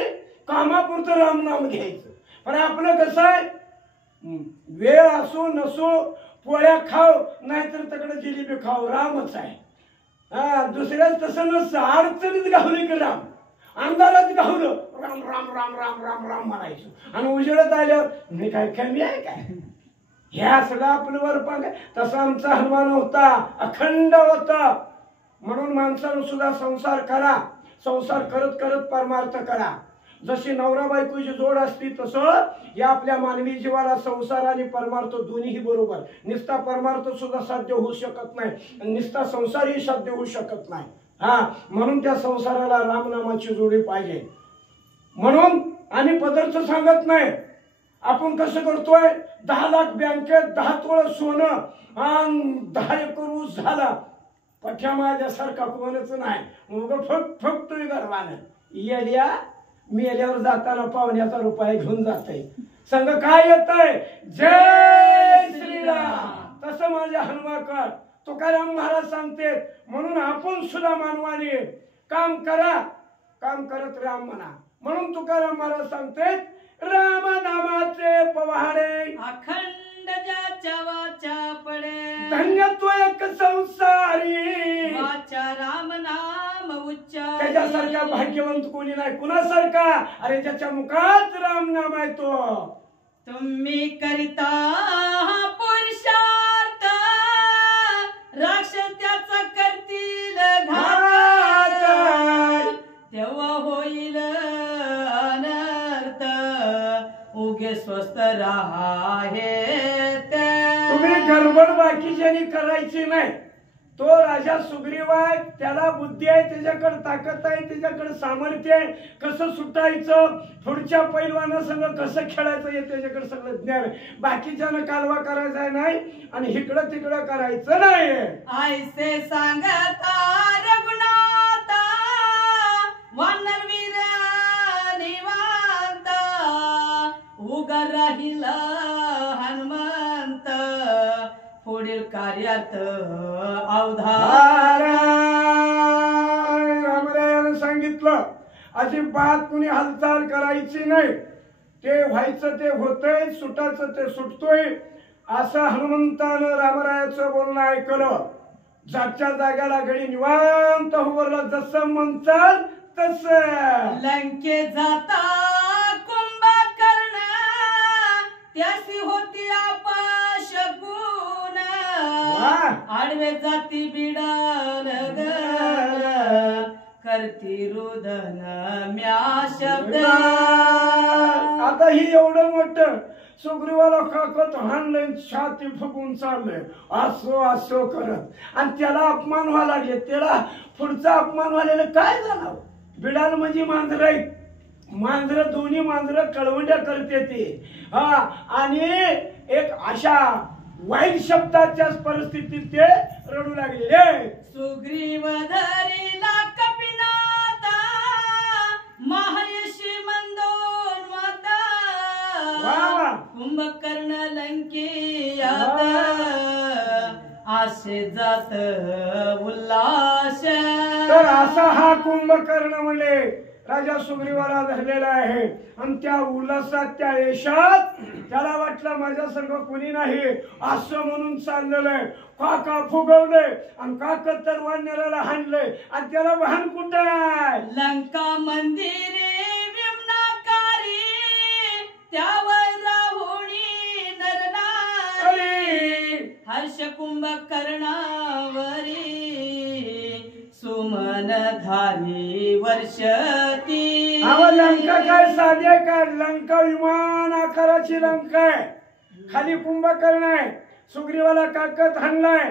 कामापुरतं राम नाम घ्यायचं. पण आपलं कसं आहे, वेळ असो नसो पोळ्या खाव नाहीतर तकडे जिलेबी खाव, रामच आहे. दुसऱ्याच तसं नसतं. अडचणीत गावली की राम, अंधारात गावलं राम राम राम राम राम राम म्हणायचं आणि उजेडत आल्यावर मी काय कमी आहे काय हे असलं आपलं वर पांग तसा आमचा हनुमान होता, अखंड होता. म्हणून माणसानं सुद्धा संसार करा, संसार करत करत परमार्थ करा. जशी नवरा बायकोची जोड असती तसं या आपल्या मानवी जीवाला संसार आणि परमार्थ दोन्हीही बरोबर. निस्ता परमार्थ सुद्धा साध्य होऊ शकत नाही आणि निस्ता संसारही साध्य होऊ शकत नाही. म्हणून त्या संसाराला रामनामाची जोडी पाहिजे. म्हणून आणि पदार्थ सांगत नाही. आपण कसं करतोय, 10 लाख बँकेत, 10 तोळ सोनं आणि 10 एकर ऊस झाला. पठ्या माझ्यासारखा कोणच नाही, मग फक्त गर्वानं येड्या मेल्यावर जाताना पाहुण्याचा रुपया घेऊन जाते. संग काय येतंय, जय श्रीराम. तसं माझ्या हनुमाकर तुकाराम महाराज सांगते. म्हणून आपण सुद्धा मानवाने काम करा, काम करत राम म्हणा. म्हणून तुकाराम महाराज सांगते, राम नामाचे पवाडे अखंड ज्याच्या वाचा पडे, धन्य तो एक संसारी, वाचा राम नाम उच्चारे. त्याच्यासारखा भाग्यवंत कोणी नाही. कुणासारखा, अरे ज्याच्या मुखात राम नाम आहे तो. तुम्ही करिता पुरुषार्थ, राक्षस त्याचा करतील घात, तेव्हा होईल अनर्थ. उगे स्वस्त राहा हे तुम्ही गडबड बाकीच्यानी करायची नाही. तो राजा सुग्रीव आहे, त्याला बुद्धी आहे, त्याच्याकडे ताकद आहे, त्याच्याकडे सामर्थ्य आहे. कसं सुटायचं, पुढच्या पैलवानासंग कसं खेळायचं हे त्याच्याकडे सगळं ज्ञान आहे. बाकीच्यानं कालवा करायचा नाही आणि इकडं तिकडं करायचं नाही. ऐसे सांगता रघुनाथा, वानरवीर निवांत. उगा राहिला हनुमंत, पुढील कार्यात अवधार. रामरायानं सांगितलं, अजिबात कुणी हालचाल करायची नाही. ते व्हायचं ते होतंय, सुटायचं ते सुटतोय. असं हनुमंतानं रामरायाचं बोलणं ऐकलं. जागच्या जाग्याला घडी निवांत उभारलं. जसं म्हणचाल तसं लंके जाता कुंभकर्ण, त्याशी होती अपशकुन. आडवे जाती बिडाल करती रुदन म्या शब्द. आता ही एवढं मोठं सुग्रीवाला काकत हाणलंय, छाती फुगून चाललंय असो असो करत. आणि त्याला अपमान व्हायला लागले. त्याला पुढचा अपमान व्हायला काय झालं. बिडाल म्हणजे मांजर आहेत. मांजर, दोन्ही मांजर कळवंड्या करते ते. आणि एक अशा वाईट शब्दाच्या परिस्थितीत ते रडू लागले. सुग्रीव धरिला कपिनाथा, महायशी मंदोन्मता. कुंभकर्ण लंकेयात, आशे जात उल्लास. तर असा हा कुंभकर्ण म्हणले राजा सुग्रीवाला धरलेला आहे. आणि त्या उल्हासात, त्या यशात त्याला वाटलं माझ्या संग कोणी नाही असं म्हणून चाललेलं आहे. काका फुगवलंय आणि काका तर वानराला हाणलंय. आणि त्याला वाहन कुठं आहे, लंका मंदिरे विमनाकारी, त्यावर राहुणी नरनारी. हर्ष कुंभकर्णावरी, सुमन धारी वर्षती. लंका काय साधे काय, लंका विमान आकाराची लंका आहे. खाली कुंभकर्ण आहे. सुग्रीवाला काकत हाणलाय,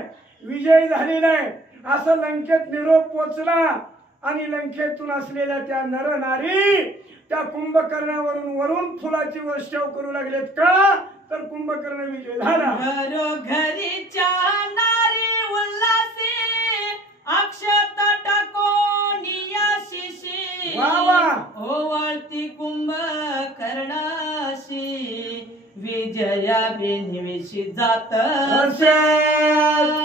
विजय झालेला आहे. असं लंकेत निरोप पोचला. आणि लंकेतून असलेल्या त्या नर नारी त्या कुंभकर्णावरून वरून फुलाची वर्षाव करू लागलेत. का तर कुंभकर्ण विजय झाला. घरोघरीच्या नारी उल्हासी, अक्षता टाकोनिया शिशी. ओवाळती कुंभकर्णाशी, विजया बिनविशी जात.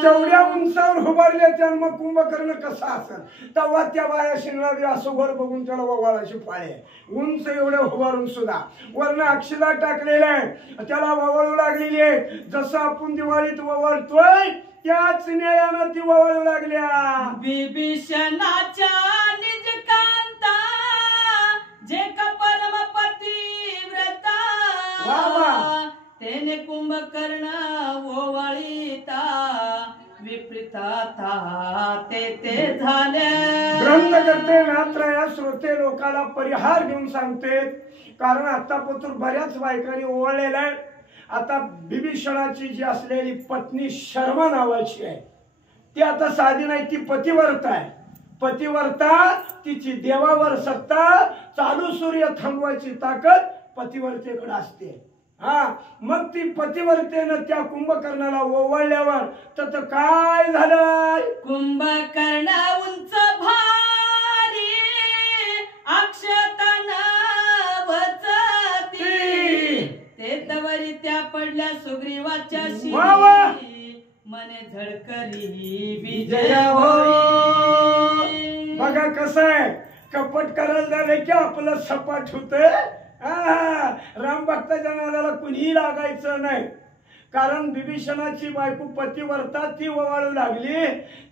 तेवढ्या उंचावर उभारले त्या. मग कुंभकर्ण कसा असेल. तेव्हा त्या बाया शिंगणारी असं वर बघून त्याला ववाळाची पाळे. उंच एवढ्या उभारून सुद्धा वरनं अक्षता टाकलेलं आहे. त्याला ववाळू लागलेली आहे. जसं आपण दिवाळीत ववाळतोय त्याच न्यायानं ती ववाळू लागल्या. विभीषणाच्या निज कांता, जे का परम पतिव्रता. त्याने कुंभकर्ण प्रिताता ते झाल्या. ग्रंथकर्ते नाथराया श्रोते लोकाला परिहार घेऊन सांगते, कारण आतापासून बऱ्याच बायकांनी ओवाळलेला आहे. आता बिभीषणाची जी असलेली पत्नी शर्मा नावाची आहे, ती आता साधी नाही, ती पतिव्रता आहे. पतिव्रता, तिची देवावर सत्ता, चालू सूर्य थांबवायची ताकद पतिव्रतेकडे असते. हा, मग ती पतिव्रतेनं त्या कुंभकर्णाला ओवाळल्यावर तर काय झालं? कुंभकर्ण उंच भारी अक्षता नावचती, ते तवरी त्या पडल्या सुग्रीवाच्या शिरी, मने झळकली विजय होई. बघा कसं आहे, कपट करायला झालं की आपलं सपाट होतंय. राम भक्ताच्या नादाला कुणीही लागायचं नाही, कारण बिभीषणाची बायको पतिव्रता ती ओवाळू लागली.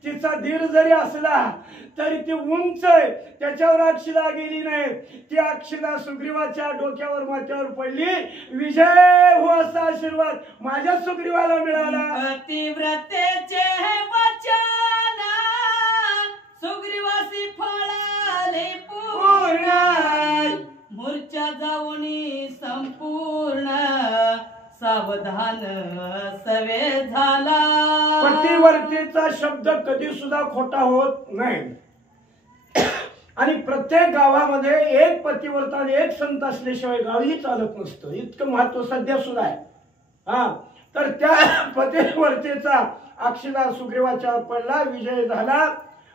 तिचा धीर जरी असला तरी ती उंच आहे, त्याच्यावर अक्षिला गेली नाही. ती अक्षिला सुग्रीवाच्या डोक्यावर माथ्यावर पडली. विजय हो असा आशीर्वाद माझ्या सुग्रीवाला मिळाला. पतिव्रतेचे वचन सुग्रीवासी फळाले पूर्ण, मूर्छा जाऊनी संपूर्ण, सावधान सवे झाला. पतिव्रतेचा शब्द कधी सुद्धा खोटा होत नाही. आणि प्रत्येक गावामध्ये एक पतिव्रता आणि एक संत असल्याशिवाय गावही चालत नसतं. इतकं महत्व सध्या सुद्धा आहे. हा, तर त्या पतिव्रतेचा अक्षिला सुग्रीवाच्यावर पडला, विजय झाला.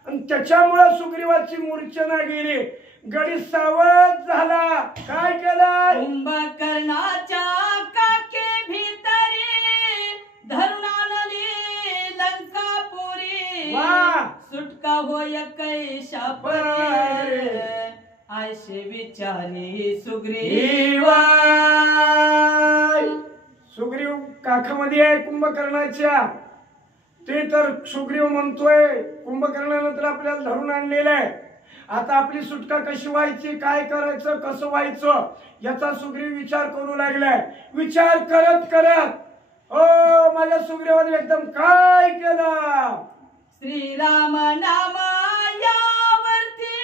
आणि त्याच्यामुळे सुग्रीवाची मूर्छना गेली. गडी सावध झाला. काय केलं? कुंभकर्णाच्या काके भीतरी धरून आणली लंकापुरी, सुटका होय कैशा परी, आयशे विचारी सुग्रीव. सुग्रीव काखामध्ये आहे कुंभकर्णाच्या. ते तर सुग्रीव म्हणतोय कुंभकर्णानं तर आपल्याला धरून आणलेलं आहे. आता आपली सुटका कशी व्हायची, काय करायचं, कसं व्हायचं याचा सुग्रीव विचार करू लागलाय. विचार करत करत माझ्या सुग्रीवाने एकदम काय केलं? श्रीराम नाम यावरती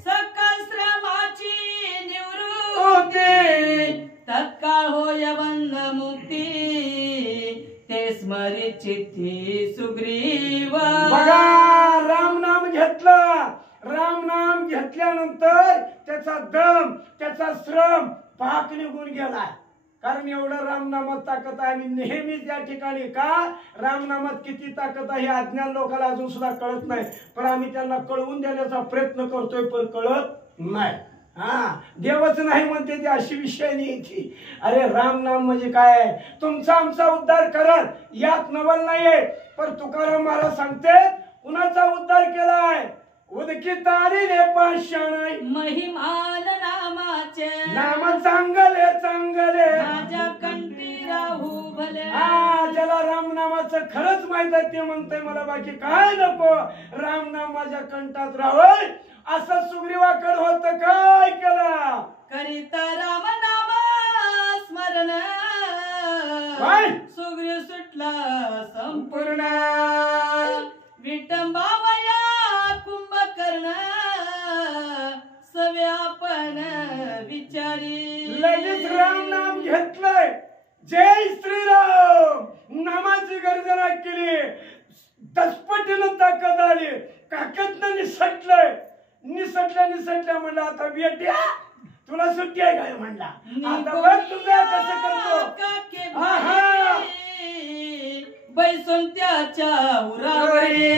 सकल श्रमाची निवृत्ती, तत्काळ होय बंध मुक्ती, ते स्मरी चित्ती सुग्रीव. बघा, राम नाम घेतलं. राम नाम घेतल्यानंतर त्याचा दम, त्याचा श्रम पाक निघून गेलाय. कारण एवढं रामनामात ताकद आहे. आणि नेहमीच या ठिकाणी का रामनामात किती ताकद आहे हे अज्ञान लोकांना अजून सुद्धा कळत नाही, पण आम्ही त्यांना कळवून देण्याचा प्रयत्न करतोय, पण कळत नाही. हा, देवच नाही म्हणते ती अशी विषय नाही ती. अरे रामनाम म्हणजे काय? तुमचा आमचा उद्धार करत यात नवल नाहीये. पण तुकाराम महाराज सांगते कुणाचा उद्धार केलाय? उदकी तारी रे पाषाण महिमान नामाचे, नाम चांगले चांगले माझ्या कंठी राहू भले. ज्याला राम नामाचं खरंच माहित आहे ते म्हणतंय मला बाकी काय नको, राम नाम माझ्या कंठात राहोय. असं सुग्रीवाकडे होत. काय केलं? करीत राम नाम स्मरण, सुग्रीव सुटला संपूर्ण, विटंबावया कुंभकर्ण, सवे आपण विचारी. लगेच राम नाम घेतलंय. जय श्रीराम नामाची गर्जना केली. दसपटीनं ताकद आली. काकतनं निसटलंय. निसटल्या म्हणलं आता बेट्या तुला सुट्टी आहे काय म्हणला. आता बघ तुझ्या कसं करतो. बैसून त्याच्या उरावरी,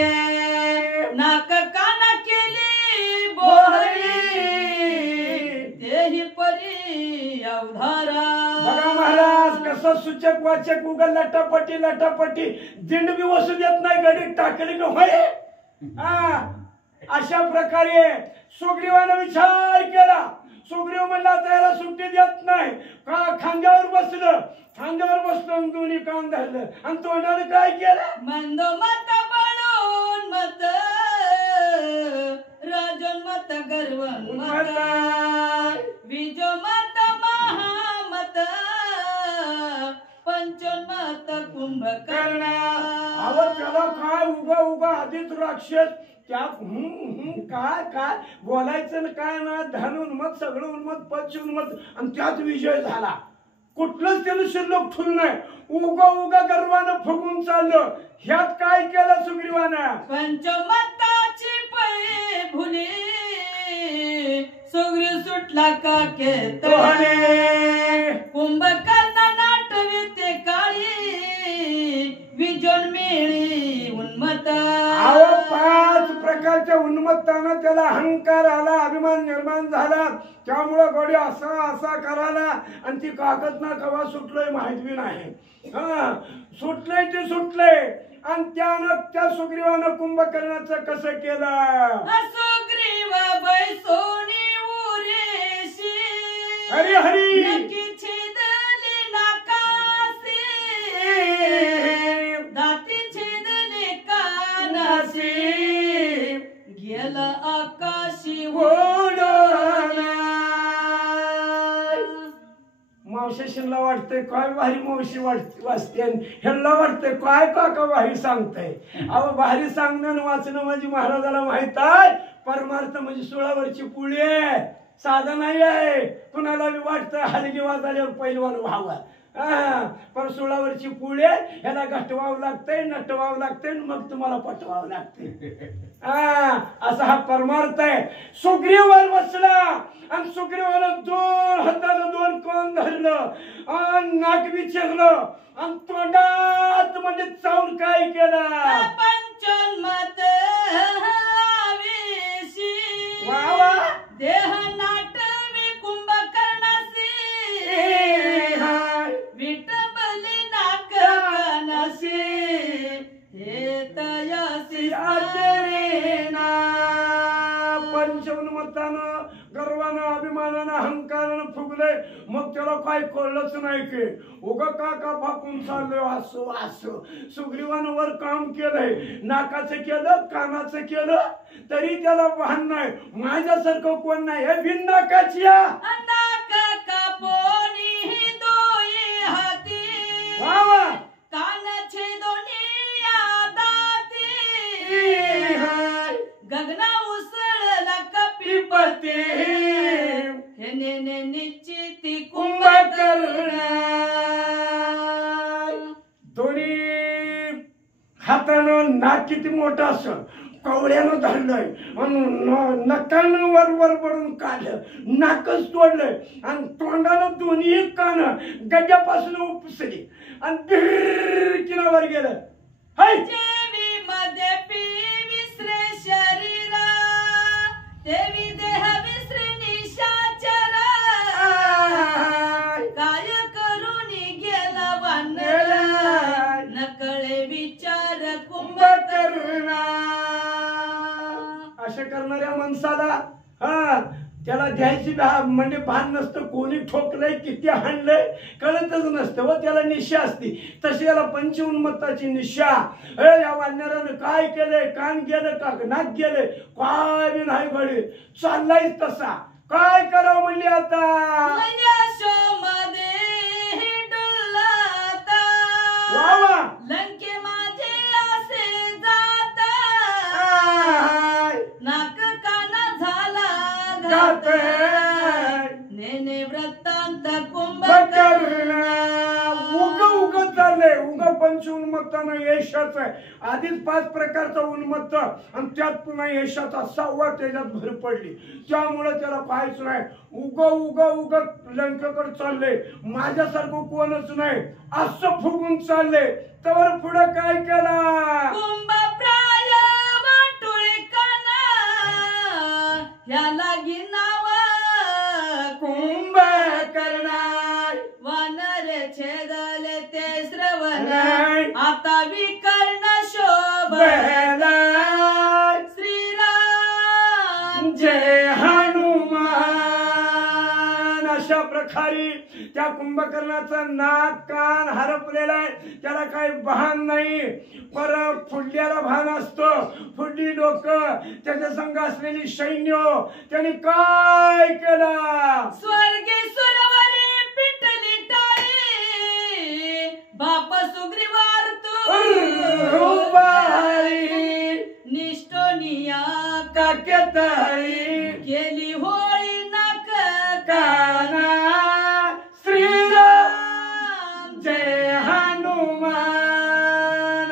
नाक काना केली बोहरी, तेही परी अवधारा. बघा महाराज कसं सूचक वाचक उगल लटापटी दिंड बी वसू देत नाही, गडीत टाकली का होय. अशा प्रकारे सुग्रीवानं विचार केला. सुग्रीव म्हणला त्याला सुट्टी देत नाही. का खांद्यावर बसलं दोन्ही कान धरलं आणि तोंडाने काय केलं? मंदोमत बळून मत, राजोन्मत गर्वन्मत, बीजोन्मत महामत, पंचोन्मत कुंभकर्ण. त्याला काय उगा उगा आधीच राक्षस त्या काय काय बोलायचं काय ना, धन उन्मत, सगळं उन्मत, पक्ष उन्मत, आणि त्यात विजय झाला. कुठलंच त्यानं शिल्लक ठेवलं नाही. उगा उगा गर्वानं फुगून चाललं. ह्यात काय केलं सुग्रीवानं? पंचमताची पै भुली सुग्रीव सुटला का केतने, कुंभकर्ण नाटविते काळी विजन मिळी उन्मत. अहो 5 प्रकारच्या उन्मत्तानं त्याला अहंकार आला, अभिमान निर्माण झाला. त्यामुळे गडी असा असा करायला, आणि ती कागद ना कवा सुटलोय माहित बी नाही. सुटलंय ते सुटलंय. आणि त्यानं त्या सुग्रीवानं कुंभकर्णाचं कसं केलं? सुग्रीव बैसोनी उरेशी हरी हरी नकी छेदली नाकासी, दाती छेदले कानासी, गेलं आकाशी ओढून. मावशीला वाटतंय काय भारी मावशी वाचते, ह्याला वाटतंय काय काका भारी सांगताय. अहो भारी सांगणं वाचणं म्हणजे महाराजाला माहित आहे. परमार्थ म्हणजे सोळावरची पुळी आहे, साधं नाही आहे. कुणाला बी वाटतं हलगी वाजल्यावर पैलवान व्हावा, पण सोळावरची पुळी आहे. ह्याला घटवावं लागतंय, नटवावं लागतंय, मग तुम्हाला पटवावं लागतंय. असा हा परमार्थ आहे. सुग्रीवावर बसला, आणि सुग्रीवानं 2 हातानं 2 कोण धरलं, आणि नाक विचारलं, आणि तोंडात म्हणजे चावून काय केलं? पंचोन्मत आवेशी वा वा देह नाटवी कुंभकर्णासी, विटबली नाक कानासी, हे तयासी आचरेना. पंचोन्मत्तानं, गर्वानं, अभिमानानं, अहंकारानं फुगले. मग त्याला काय कळलंच नाही की उगा का फाकून चाललोय असो असो. सुग्रीवानं वर काम केलंय, नाकाचं केलं, कानाचं केलं, तरी त्याला भान नाही. माझ्यासारखं कोण नाही. हे बिन नाकाची नाक कापोनी दोई हाती, वा वा कानाचे दोन्ही दाती, गगना उसळला कपिपती, हे निश्चिती कुंभकर्ण. दोन्ही हातानं नाक किती मोठं असं कवड्यानं धरलंय, नकानं वर पडून काढलं, नाकच तोडलंय, आणि तोंडानं दोन्ही कान गड्यापासून उपसली, आणि किनावर गेलं. जेवी मध्ये पी विसरे शरीरा, देवी देह विसरे निशाचरा, काय करून गेला वानरा, नकळे विचार कुंभकर्णा. अशा करणाऱ्या माणसाला त्याला द्यायची म्हणजे भान नसतं. कोणी ठोकलंय, किती हाणलंय कळतच नसतं, व त्याला निशा असती. तशी याला पंचउन्मत्ताची निशा. या वानरानं काय केलंय? कान गेलं का नाक गेले, काय बी नाही घडी, चाललाय तसा. काय करावं म्हणली आता? वा वा लंके माझे असे जाता, नाक काना झाला घात, नेने वृत्तांत कुंभकर्ण. उग चाललंय. उग पंचउन्मत्तानं यशाच आहे. आधीच 5 प्रकारचा उन्मत्त, आणि त्यात पुन्हा यशाचा 6वा त्याच्यात भर पडली. त्यामुळे त्याला काहीच नाही. उग लंकेकडे चाललंय. माझ्यासारखं कोणच नाही असं फुगून चाललंय. तर पुढे काय केला? कुंभप्राय वाटोळे काना, ह्याला गिनाव कुंभकर्ण. वानर छेदले ते श्रवण, आता विकर्ण शोभला. श्रीराम जय हनुमान. अशा प्रकारे त्या कुंभकर्णाचा नाक कान हरपलेला आहे. त्याला काही भान नाही. पर फुडल्याला भान असतं. फुडली डोकं, त्याच्या संग असलेली सैन्य त्यांनी काय केलं? स्वर्गे सुरवरे पिटली टाळी, बाप सुग्रीवार तू उभारी निष्ठोनिया काक्यात हरी केली होळी नाक काना श्रीराम जय हनुमान.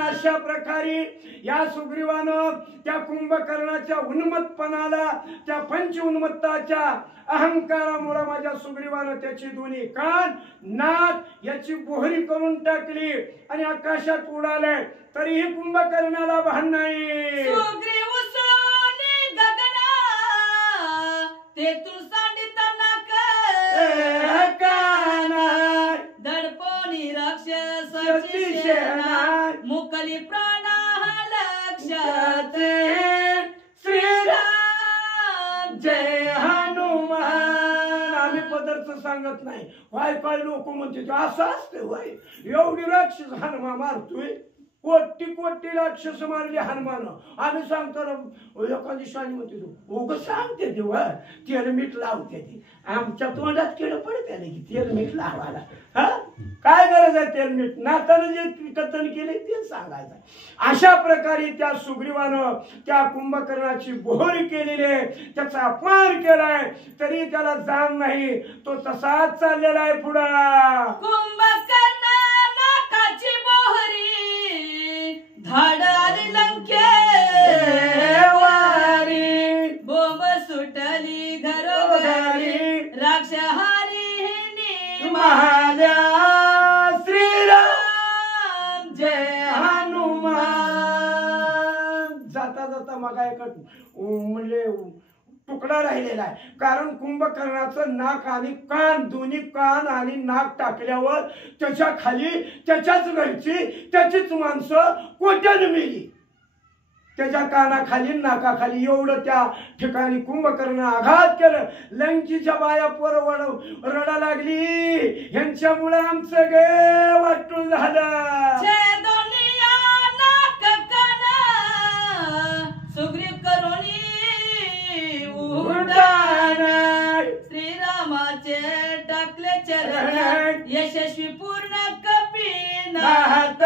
अशा प्रकारे या सुग्रीवानं त्या कुंभकर्णाच्या उन्मत्तपणाला, त्या पंच उन्मत्ताच्या अहंकारामुळे माझ्या सुग्रीवानं त्याची दोन्ही कान नाक याची बोहरी करून टाकली आणि आकाशात उडाले. तरीही कुंभकर्णाला भान नाही. सुग्रीव सोने गगना ते तू सांडिताना काना दडपोनी राक्षसाची सेना मुकली प्राणा लक्षात श्रीराम जय हनुमान. आम्ही पदरच सांगत नाही. काय लोक म्हणते असं असते होय. एवढी राक्षस हनुमान मारतोय. कोटी राक्षस मारली हनुमान. आम्ही सांगतो ना एका दिवसाने म्हणते तू उग सांगते तेव्हा तेल मीठ लावते ती. आमच्या तोंडात केलं पडते नाही की तेल मीठ लावायला. हा काय गरज आहे तेल मीठ? नातानं जे कथन केले ते सांगायचं. अशा प्रकारे त्या सुग्रीवानं त्या कुंभकर्णाची बोहरी केलेली आहे, त्याचा अपमान केलाय, तरी त्याला जाण नाही. तो तसाच चाललेला आहे पुढा. कुंभकर्ण नाकाची बोहरी धाड आली लंके वारी बोंब सुटली घरोघरी राक्षहारी महाल्या श्रीराम जय हनुमान. जाता जाता मग म्हणजे तुकडा राहिलेला आहे. कारण कुंभकर्णाचं नाक आणि कान, दोन्ही कान आणि नाक टाकल्यावर त्याच्या खाली त्याच्याच घरची त्याचीच माणसं कोट्याने मेली. त्याच्या कानाखाली नाकाखाली एवढं त्या ठिकाणी कुंभकर्ण आघात केलं. लंकीच्या बाया पोर रडा लागली. ह्यांच्यामुळे आमचं गे वाटून झालं. सुग्रीव करोनी श्रीरामाचे टाकले चरण यशस्वी पूर्ण कपीनाथ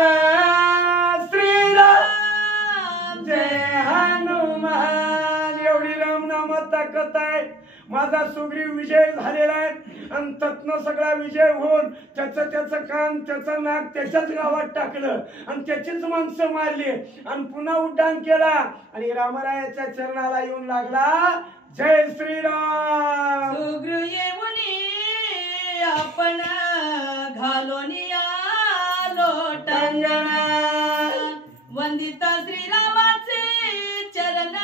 श्रीराम जय हनुमान. एवढी रामनामात ताकद आहे. माझा सुग्रीव विजय झालेला आहे आणि तत्न सगळा विजय होऊन त्याचं कान त्याचं नाक त्याच्याच गावात टाकलं आणि त्याचीच माणसं मारली आणि पुन्हा उड्डाण केला आणि रामरायाच्या चरणाला येऊन लागला. जय श्रीराम. सुग्रीव येऊनी आपण घालोनी आलो टांगणा वंदिता श्रीरामाचे चरण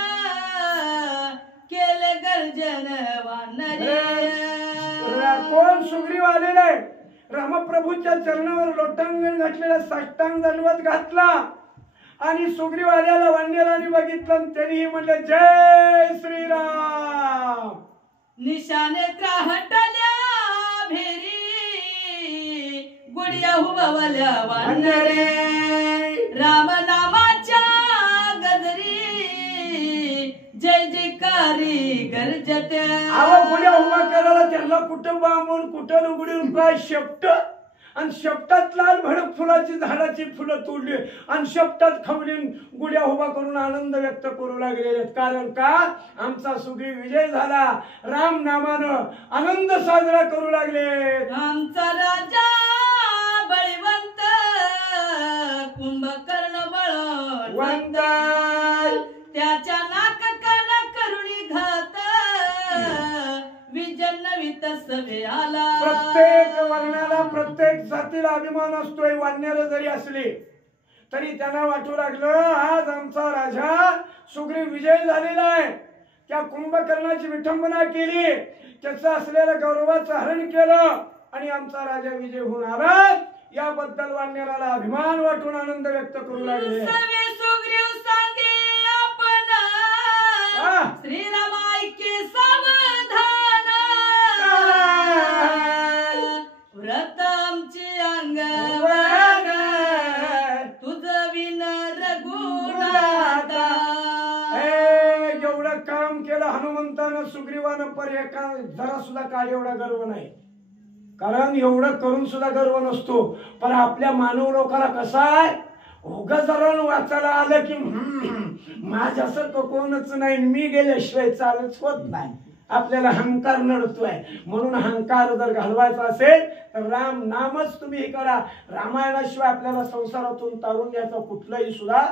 केले गर्जन वानरे. कोण सुग्रीव आलेला आहे? रामप्रभूच्या चरणावर लोटांगण घातलेला साष्टांग दंडवत घातला आणि सुग्रीव आल्याला वांडेलाने बघितलं आणि त्यांनीही म्हणले जय श्रीराम. निशाने त्राहटल्या भेरी गुडिया हुबवल्या वानरे राम नामाच्या गजरी जय जयकारी गरजत्या. आवा गुड्या उभा करायला त्यांना कुठं बांबून कुठं उघडून काय शेपट आणि शेपटात लाल भडक फुलाची झाडाची फुलं तोडली आणि शेपटात खवलीन गुड्या उभा करून आनंद व्यक्त करू लागलेले. कारण का? आमचा सुग्रीव विजय झाला. राम नामानं आनंद साजरा करू लागले. आमचा राजा बळीवंत कुंभकर्ण बळवंत त्याच्या नाक कान करुणी घात विजन्नवित सवे आला. प्रत्येक वर्णाला प्रत्येक जातीला अभिमान असतोय. वानर जरी असले तरी त्यांना वाटू लागलं आज आमचा राजा सुग्रीव विजय झालेला आहे. त्या कुंभकर्णाची विठंबना केली, त्याचं असलेलं गौरवाचं हरण केलं आणि आमचा राजा विजय होऊन आला. याबद्दल वानराला अभिमान वाटून आनंद व्यक्त करू लागले. सुग्रीव सांगे आपण श्रीराम ऐके सावधान व्रत आमचे अंगवान तुझ विन रघुनाथा. एवढं काम केलं हनुमंतानं सुग्रीवानं पर एका जरा सुद्धा काय एवढा गर्व नाही. कारण एवढं करून सुद्धा गर्व नसतो. पण आपल्या मानव लोकांना कसा आहे उगा जरा वाचायला आलं की माझ्यासारखं कोणच नाही, मी गेल्याशिवाय चालच होत नाही. आपल्याला अहंकार नडतोय. म्हणून अहंकार जर घालवायचा असेल तर राम नामच तुम्ही हे करा. रामायणाशिवाय आपल्याला संसारातून तारून न्यायचा कुठलाही सुद्धा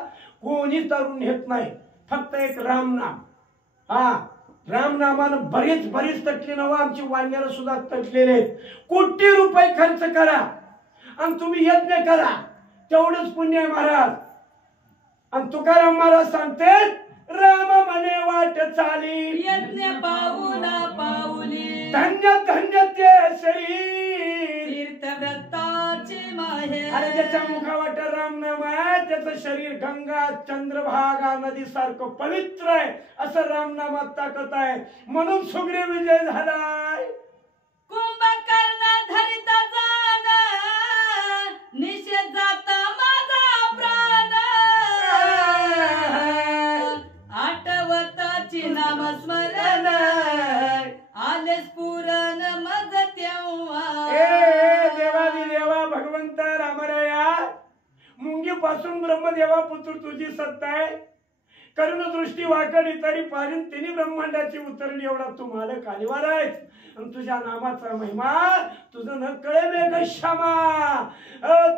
कोणी तारून नेत नाही. फक्त एक रामनाम. हा रामनामानं बरीच तटली नव. आमची वानर सुद्धा तटलेले आहेत. कोटी रुपये खर्च करा आणि तुम्ही यज्ञ करा, तेवढंच पुण्य आहे महाराज. आणि तुकाराम महाराज सांगते राम म्हणे वाट चाली यज्ञ पाऊला पाऊली धन्य धन्य ते शरीर तीर्थव्रताचे माहेर. अरे ज्याच्या मुखावाट राम नाम आहे त्याचं शरीर गंगा चंद्रभागा नदी सारखं पवित्र आहे. असं रामनामात ताकद आहे. म्हणून सुग्रीव विजय झालाय. कुंभकर्ण धरिता जाण निषेध जाता माझा प्राण. आठवताची नामस्मरण आले स्फुरण मज तेव्हा. देवादी देवा भगवंत रामराया, मुंगीपासून ब्रह्मदेवा पुत्र तुझी सत्ता आहे. करुण दृष्टी वाकडी तरी पारीन तिन्ही ब्रह्मांडाची उतरली एवढा तू मालक कालीवार आहेस. आणि तुझ्या नामाचा महिमा तुझं न कळे वेग श्यामा.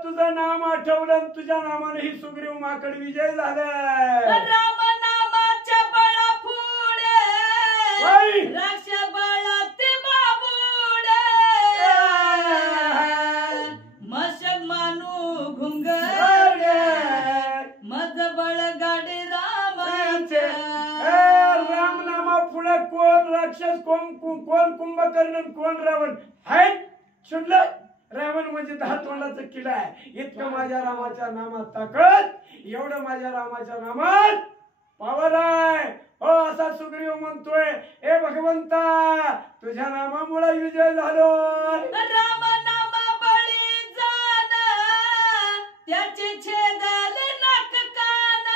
तुझं नाम आठवलं, तुझ्या नामाने ही सुग्रीव माकड विजय झालाय. राम नामाच्या बळा पुढे राक्ष बळा ते बाबुडे. मशक मानू घुंगर मज बळ गाडी रामाचे. राम नामा पुढे कोण राक्षस, कोण कुंभकर्ण, कोण रावण आहे. सुटलं. रावण म्हणजे 10 तोंडाचा किल्ला आहे. इतकं माझ्या रामाच्या नामात ताकद, एवढं माझ्या रामाच्या नामात पावर आहे. हो असा सुग्रीव म्हणतोय, ए भगवंता तुझ्या नामामुळे विजय झालो. राम नामा बळी जाण त्याचे छेदले नाक कान.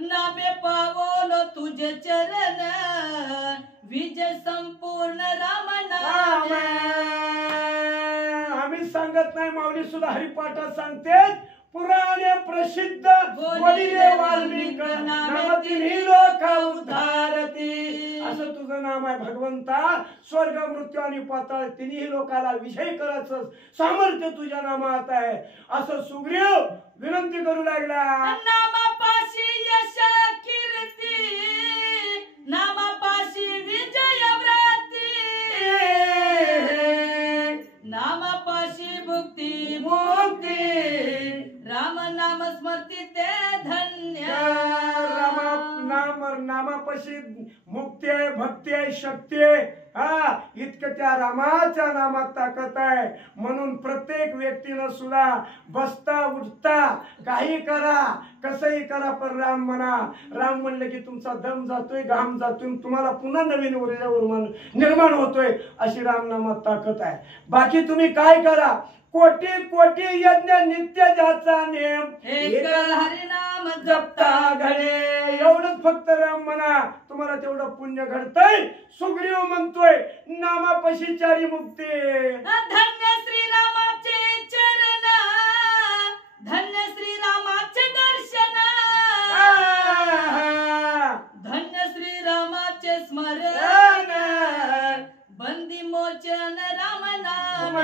नामे पावलो तुझे चरण विजय संपूर्ण राम नाम. आम्ही सांगत नाही, माऊली सुद्धा हरिपाठात सांगते. पुराणे प्रसिद्ध वडिले वाल्मिक नामातील लोक उद्धारती. असं तुझं नाम आहे भगवंता. स्वर्ग मृत्यू आणि पाताळ तिन्ही लोकाला विजय करायचं सामर्थ्य तुझ्या नामात आहे. असं सुग्रीव विनंती करू लागला. नामापाशी यश कीर्ती नामापाशी विजय व्रती. नामापाशी भुक्ती मुक्ती राम नाम स्मरती ते धन्य. नामापाशी मुक्ती आहे, भक्ती आहे, शक्ती आहे. हा इतकं त्या रामाच्या नामात ताकद आहे. म्हणून प्रत्येक व्यक्तीनं सुद्धा बसता उठता काही करा, कसंही करा, पण राम म्हणा. राम म्हणलं की तुमचा दम जातोय, घाम जातोय, तुम्हाला पुन्हा नवीन ऊर्जा निर्माण होतोय. अशी रामनामात ताकद आहे. बाकी तुम्ही काय करा, कोटी कोटी यज्ञ नित्य ज्याचा नेम एक हरिनाम जपता घडे. एवढंच फक्त राम म्हणा, तुम्हाला तेवढं पुण्य घडतंय. सुग्रीव म्हणतोय नामापाशी चारी मुक्ती. धन्य श्रीरामाचे चरण धन्य श्रीरामाचे दर्शन धन्य श्रीरामाचे स्मरण बंदी मोचन राम नाम.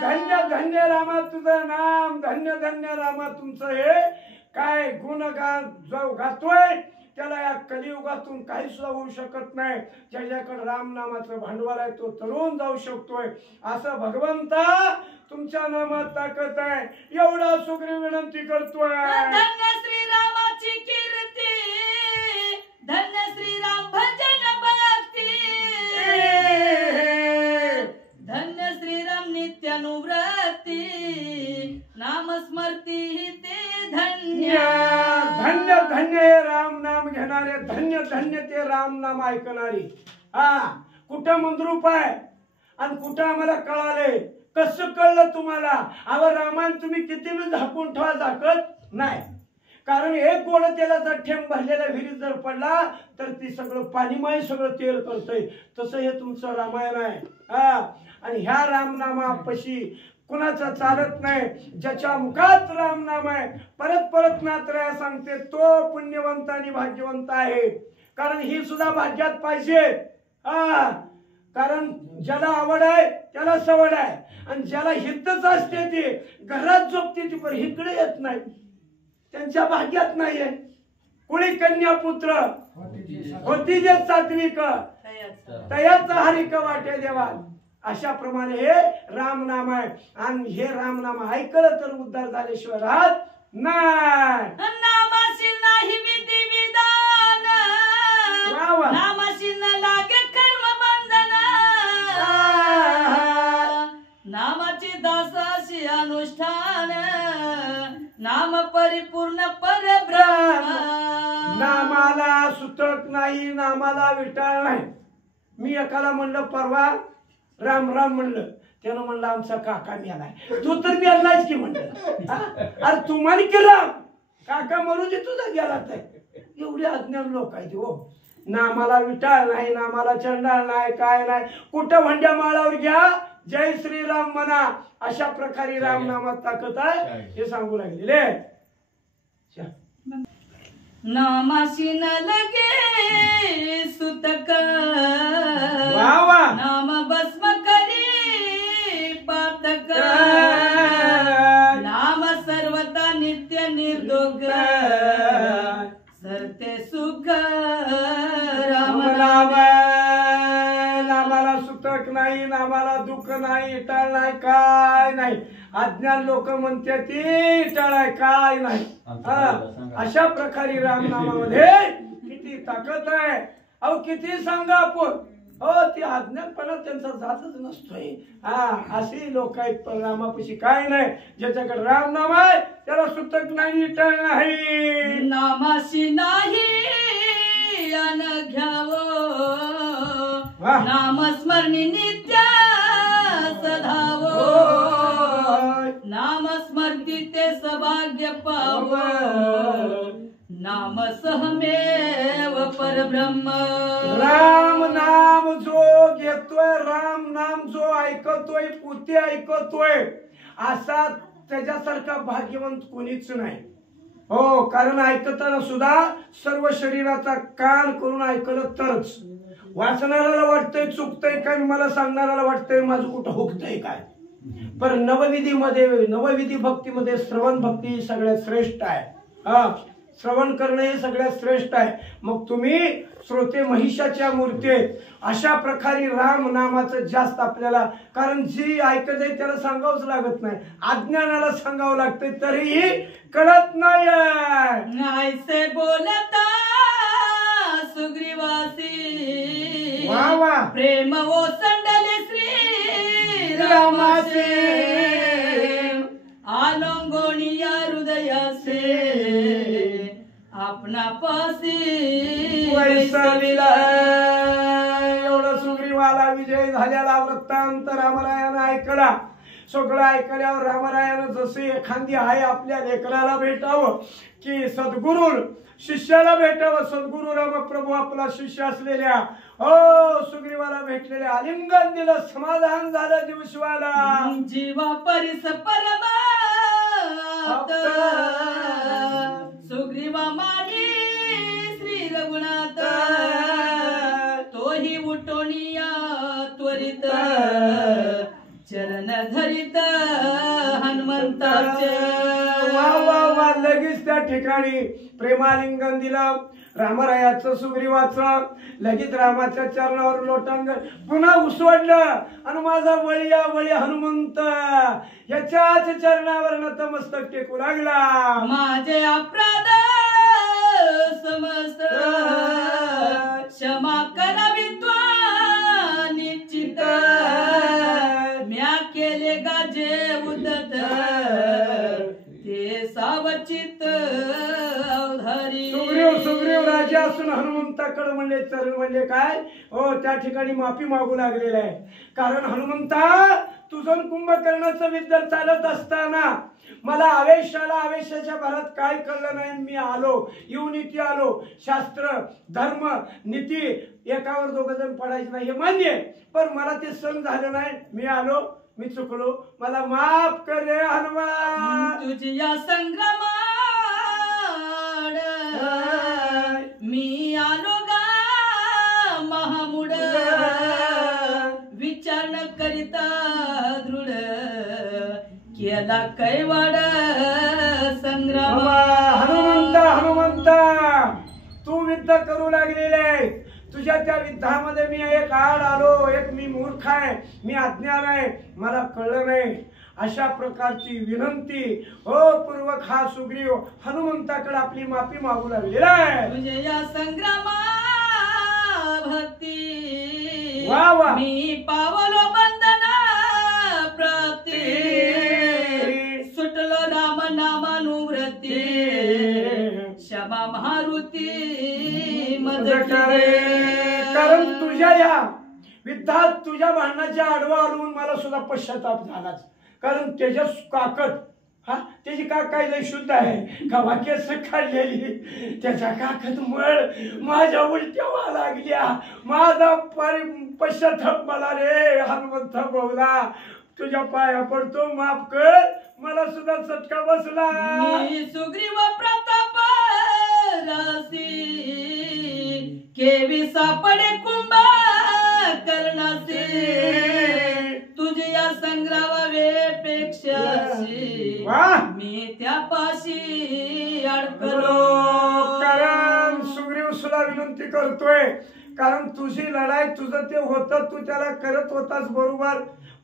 धन्य धन्य रामा तुझं नाम, धन्य धन्य रामा तुमचं हे काय गुणगान जो गातोय त्याला या कलियुगातून काही सुद्धा होऊ शकत नाही. ज्याच्याकडे राम नामाचं भांडवल आहे तो तरुण जाऊ शकतोय. असं भगवंता तुमच्या नामात ताकद आहे. एवढा सुग्रीव विनंती करतोय. धन्य श्रीरामाची कीर्ती धन्य श्रीराम भजन भक्ती धन्य श्रीराम नित्यानुव्रती नाम स्मरती ते धन्य. धन्य धन्य हे राम नाम घेणारे, धन्य धन्य ते राम नाम ऐकणारी. हा कुठं मंद्रूप आहे आणि कुठं आम्हाला कळाले. कसं कळलं तुम्हाला? अहो रामायण तुम्ही किती वेळ झाकून ठेवा, झाकत नाही. कारण एक गोड तेलाचा ठेंब भरलेल्या विहिरीत जर पडला तर ती सगळं पाणीमय सगळं तेल करतंय. तसं हे तुमचं रामायण आहे. हा आणि ह्या रामनामापाशी कुणाचं चालत नाही. ज्याच्या मुखात राम नाम आहे, परत परत नात्रया सांगते, तो पुण्यवंत आणि भाग्यवंत आहे. कारण ही सुद्धा भाग्यात पाहिजे. कारण ज्याला आवड आहे त्याला सवड आहे, आणि ज्याला हितच असते ती घरात झोपते ती, पण इकडे येत नाही, त्यांच्या भाग्यात नाहीये. कुणी कन्या पुत्र होती जे सात्विक, तयाचा हरिक वाटे देवा. अशा प्रमाणे हे रामनाम आहे. आणि हे रामनाम ऐकलं तर उद्धार झाल्याशिवाय राहत नाही. नामाशी नाही विधी विधान, नामाशी न लागे कर्म बंधन, नामाची दासाशी अनुष्ठान, नाम परिपूर्ण परब्रह्म. नामाला सुतक नाही, नामाला विटाळ नाही. मी एकाला म्हणलं परवा राम राम म्हणलं, त्यानं म्हणलं आमचा काका मेलाय. तू तर मेलायच की म्हणलं. अरे तुम्हाला की राम काका मरू दे, तुझा गेला तर. एवढे अज्ञान लोक आहेत हो. नामाला विटाळ नाही, नामाला चंडाळ नाही, काय नाही. कुठं भंड्या माळावर घ्या, जय श्रीराम म्हणा. अशा प्रकारे रामनामात ताकद आहे हे सांगू लागलेले. नामाशी न लगे सुतक, नाम भस्म करी पातक, नाम सर्वता नित्य निर्दोष, सरते सुख राम नाम. नामाला सुतक नाही, नामाला दुःख नाही, टाळ नाही, काय नाही. अज्ञान लोक म्हणते ती टाळ आहे, काय नाही. अशा प्रकारे रामनामामध्ये किती ताकद आहे. अहो किती सांगा आपण, हो ती अज्ञानपणा त्यांचा जातच नसतोय. अशी लोक आहेत. पण रामापाशी काय नाही. ज्याच्याकडे राम नाम आहे त्याला सुतक नाही, टाळ नाही. नामाशी नाही अन घ्यावं, नामस्मरणी नित्य सधावो, नामस्मरती ते सौभाग्य पाव, नाम सहमेव परब्रह्म. राम नाम जो घेतोय, राम नाम जो ऐकतोय, पुते ऐकतोय, असा त्याच्यासारखा भाग्यवंत कोणीच नाही. हो, कारण ऐकताना सुद्धा सर्व शरीराचा कान करून ऐकलं तरच. वाचणाऱ्याला वाटतंय चुकतंय काय, मला सांगणाऱ्याला वाटतंय माझं कुठं हुकतंय काय. पण नवविधीमध्ये, नवविधी भक्तीमध्ये श्रवण भक्ती सगळ्यात श्रेष्ठ आहे. श्रवण करणं हे सगळ्यात श्रेष्ठ आहे. मग तुम्ही श्रोते महिषाच्या मूर्ती आहेत. अशा प्रकारे राम नामाचं जास्त आपल्याला, कारण जी ऐकत आहे त्याला सांगावंच लागत नाही, अज्ञानाला सांगावं लागतंय तरीही कळत नाही. ऐसे बोलता सुग्रीवासी, वा वा, प्रेम ओसंडले श्री रामासे, आलोंगोणिया हृदयासे, आपणापासी वैसविला. एवढं सुग्रीवाला विजय झालेला वृत्तांत रामरायानं ऐकला. सगळं ऐकल्यावर रामरायानं जसे एखादी आहे आपल्या लेकराला भेटावं की सद्गुरू शिष्याला भेटावं, सद्गुरू रामप्रभू आपला शिष्य असलेल्या सुग्रीवाला भेटलेले आलिंगन दिलं, समाधान झालं जीवशिवाला. जीवा परिस परमा सुग्रीवा माडी श्री रघुनाथ, तोही उठोनिया त्वरित, चरण धरित हनुमंताचे. वा वा वा, लगेच त्या ठिकाणी प्रेमालिंगन दिलं रामरायाचं, सुग्रीवाचं. लगेच रामाच्या चरणावर लोटांगण पुन्हा उसवडलं, आणि माझा वळिया वळी हनुमंत याच्याच चरणावर नतमस्तक टेकू लागला. माझे अपराध समस्त क्षमा करावी त्वा निश्चित, म्या केले गाजे उदत ते सावचित अवधारी. सुग्रीव राजा असून हनुमंताकडे म्हणले चरण म्हणजे काय हो, त्या ठिकाणी माफी मागू लागलेलं आहे. कारण हनुमंता, तुझं कुंभकर्णाचं विद्या चालत असताना मला आवेशाला, आवेशाच्या भरात काय कळलं नाही. मी आलो, युनिती आलो. शास्त्र धर्म नीती एकावर दोघ जण पडायचं नाही हे मान्य आहे, पण मला ते सण झालं नाही. मी आलो, मी चुकलो, मला माफ कर रे हनुमान. तुझ्या संग्रामाड मी आलो गा महामुड, विचार न करिता दृढ केला कैवाड संग्राम. हनुमंता तू युद्ध करू लागलेले, तुझ्या त्या युद्धामध्ये मी एक आड आलो, एक मी मूर्ख आहे, मी अज्ञान आहे, मला कळलं नाही, अशा प्रकारची विनंती हो पूर्वक हा सुग्रीव हनुमंताकडे आपली माफी मागू लागलेला आहे. तुझे या संग्रामा भक्ती वा वा. मी पावलो बंधना प्राप्ती, सुटलो राम नामानुवृत्ती, क्षमा मारुती मज कारण तुझ्या या युद्धात तुझ्या भांडणाच्या आडवा आलून मला सुद्धा पश्चाताप झालाच. कारण त्याच्या काकत त्याची काय लय शुद्ध आहे का वाक्यास काढलेली, त्याच्या काकत मळ माझ्या उलट्या व्हा लागल्या, माझा पश्चाताप मला रे हनुमंत बोला, तुझ्या पाया पडतो, माफ कर, मला सुद्धा चटका बसला. मी सुग्रीव प्रताप रासी केवी सापडे कुंभा करणासे, तुझे या संग्रामापेक्षा मी त्यापाशी अडकलो. कारण सुग्रीव सुद्धा विनंती करतोय, कारण तुझी लढाई तुझं ते होतं, तू त्याला करत होतास बरोबर,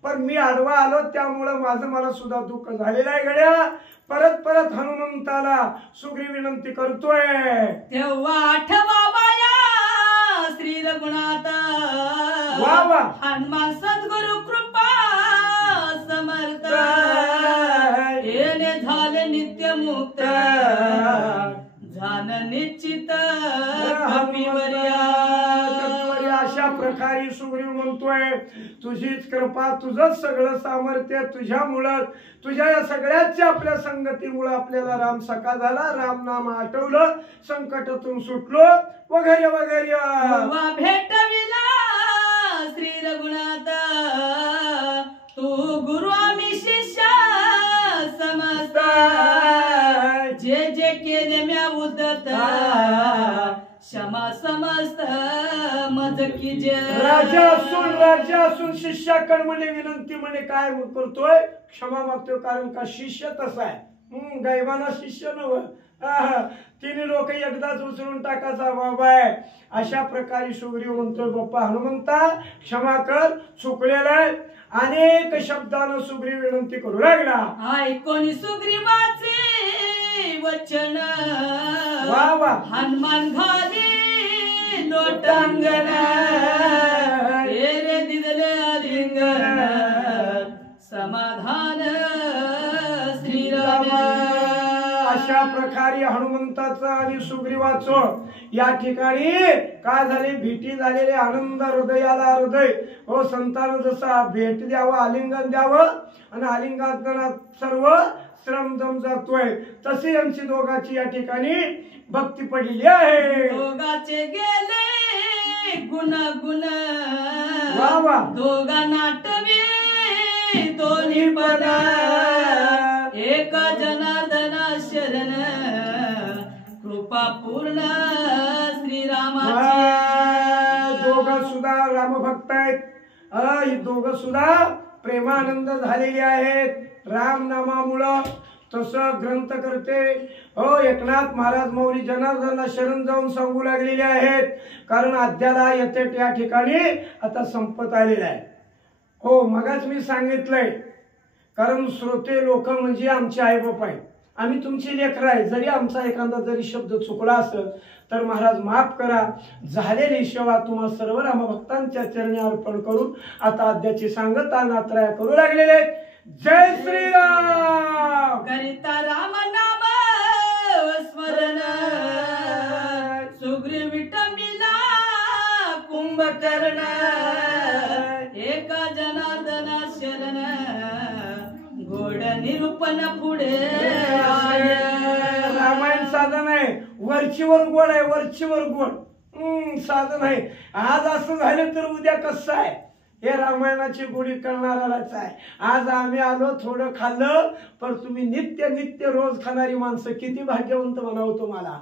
पण मी आडवा आलो त्यामुळं मला सुद्धा दुःख झालेलं आहे गड्या. परत हनुमंताला सुग्रीव विनंती करतोय. तेव्हा आठवाया श्री रघुनाथ वा वा. हनुमान सद्गुरु कृपा समर्थ, येणे झाले नित्य मुक्त, झालं निश्चित कपिवर्या. अशा प्रकारे सुग्रीव म्हणतोय, तुझीच कृपा, तुझंच सगळं सामर्थ्य, तुझ्यामुळं, तुझ्या या सगळ्याच्या आपल्या संगतीमुळे आपल्याला राम सखा झाला, राम नाम आठवलं, संकटातून सुटलो वगैरे वगैरे. भेटविला श्री रघुनाथ तू गुरु आम्ही शिष्य समस्त, जे जे केले म्या उदत क्षमा समस्त मज की जय. राजा असून शिष्याकडे म्हणे विनंती म्हणे काय करतोय, क्षमा मागतोय, कारण का शिष्य तसा आहे, गायबाना शिष्य नव, तिने लोक एकदाच उचलून टाकायचा बाबा आहे. अशा प्रकारे सुग्रीव म्हणतोय, बाप्पा हनुमंता क्षमा कर, चुकलेला आहे. अनेक शब्दानं सुग्रीव विनंती करू लागला. ऐकोनी सुग्रीवाचे वचन वा वा. हनुमान घाली लोटांगण, रे दिदले आलिंगन, समाधान श्रीराम. अशा प्रकारे हनुमंताचं आणि सुग्रीवाचं या ठिकाणी काय झाले, भेटी झालेले, आनंद हृदयाला हृदय हो संतान जसा भेट द्यावं, आलिंगन द्यावं, आणि आलिंगनात सर्व श्रमदम जातोय, तसे यांची दोघांची या ठिकाणी भक्ती पडलेली आहे. दोघाचे गेले गुण गुण, वा वा. दोघा नाटवे दोन्ही पद, एक जनार्दना शरण, कृपा पूर्ण श्रीरामाची. दोघं सुद्धा रामभक्त आहेत, ही दोघं सुद्धा प्रेमानंद झालेली आहेत राम नामामुळं. तसं ग्रंथ करते हो एकनाथ महाराज मौली जनार्दनला शरण जाऊन सांगू लागलेले आहेत, कारण अध्याला येते त्या ठिकाणी आता संपत आलेला आहे. हो मगाच मी सांगितलंय, कारण श्रोते लोक म्हणजे आमचे आईबाप आहेत, आम्ही तुमची लेकरं आहे, जरी आमचा एखादा जरी शब्द चुकला असेल तर महाराज माफ करा. झालेली सेवा तुम्हा सर्व रामभक्तांच्या चरणी अर्पण करून आता अध्याची सांगता नात्राया करू लागलेले आहेत. जय श्रीराम. करिता राम नाम स्मरण, सुग्रीव विटंबिला कुंभकर्ण, एका जनार्दना शरण, घोड निरूपण पुढे आले. रामायण साधन आहे, वरचीवर गोड आहे, वरचीवर गोड साधन आहे. आज असं झालं तर उद्या कसं आहे हे रामायणाची गोडी करणाराच आहे. आज आम्ही आलो थोडं खाल्लं, पण तुम्ही नित्य नित्य रोज खाणारी माणसं किती भाग्यवंत म्हणावं तुम्हाला.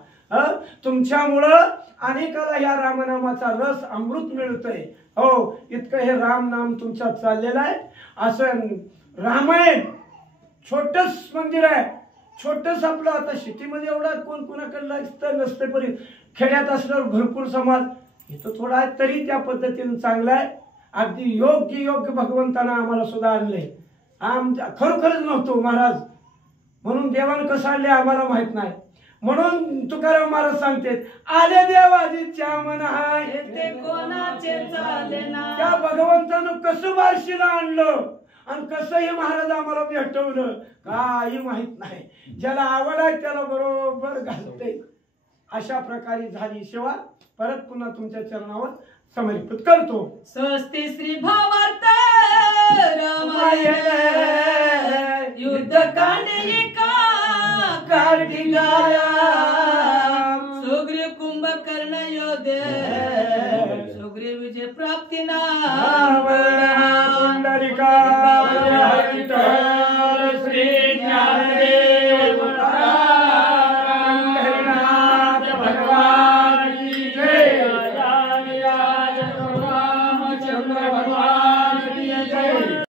तुमच्यामुळं अनेकाला या रामनामाचा रस अमृत मिळतोय. हो, इतकं हे राम नाम तुमच्यात चाललेलं आहे. असं रामायण छोटस मंदिर आहे, छोटस आपलं. आता सिटीमध्ये एवढा कोण कोणाकडलं असतं नसतं, पण खेड्यात असल्यावर भरपूर समाज इथं थोडा आहे, तरी त्या पद्धतीने चांगला आहे. अगदी योग्य भगवंतानं आम्हाला सुद्धा आणलंय. आमच्या खरोखरच नव्हतो महाराज, म्हणून देवानं कसं आणले आम्हाला माहित नाही. म्हणून तुकाराम महाराज सांगते, आले देवाजीच्या मनाय ते कोणाचे चाले ना. त्या भगवंतानं कसं बार्शीला आणलं आणि कसं हे महाराज आम्हाला भेटवलं काही माहित नाही. ज्याला आवड आहे त्याला बरोबर घालते. अशा प्रकारे झाली सेवा. परत पुन्हा तुमच्या चरणावर समर्पित करतो. स्वस्ति श्री भावार्थ रामायण युद्धकांड एका कार्तिकाया. सुग्रीव कुंभकर्ण योद्धे सुग्रीव विजय प्राप्ती ना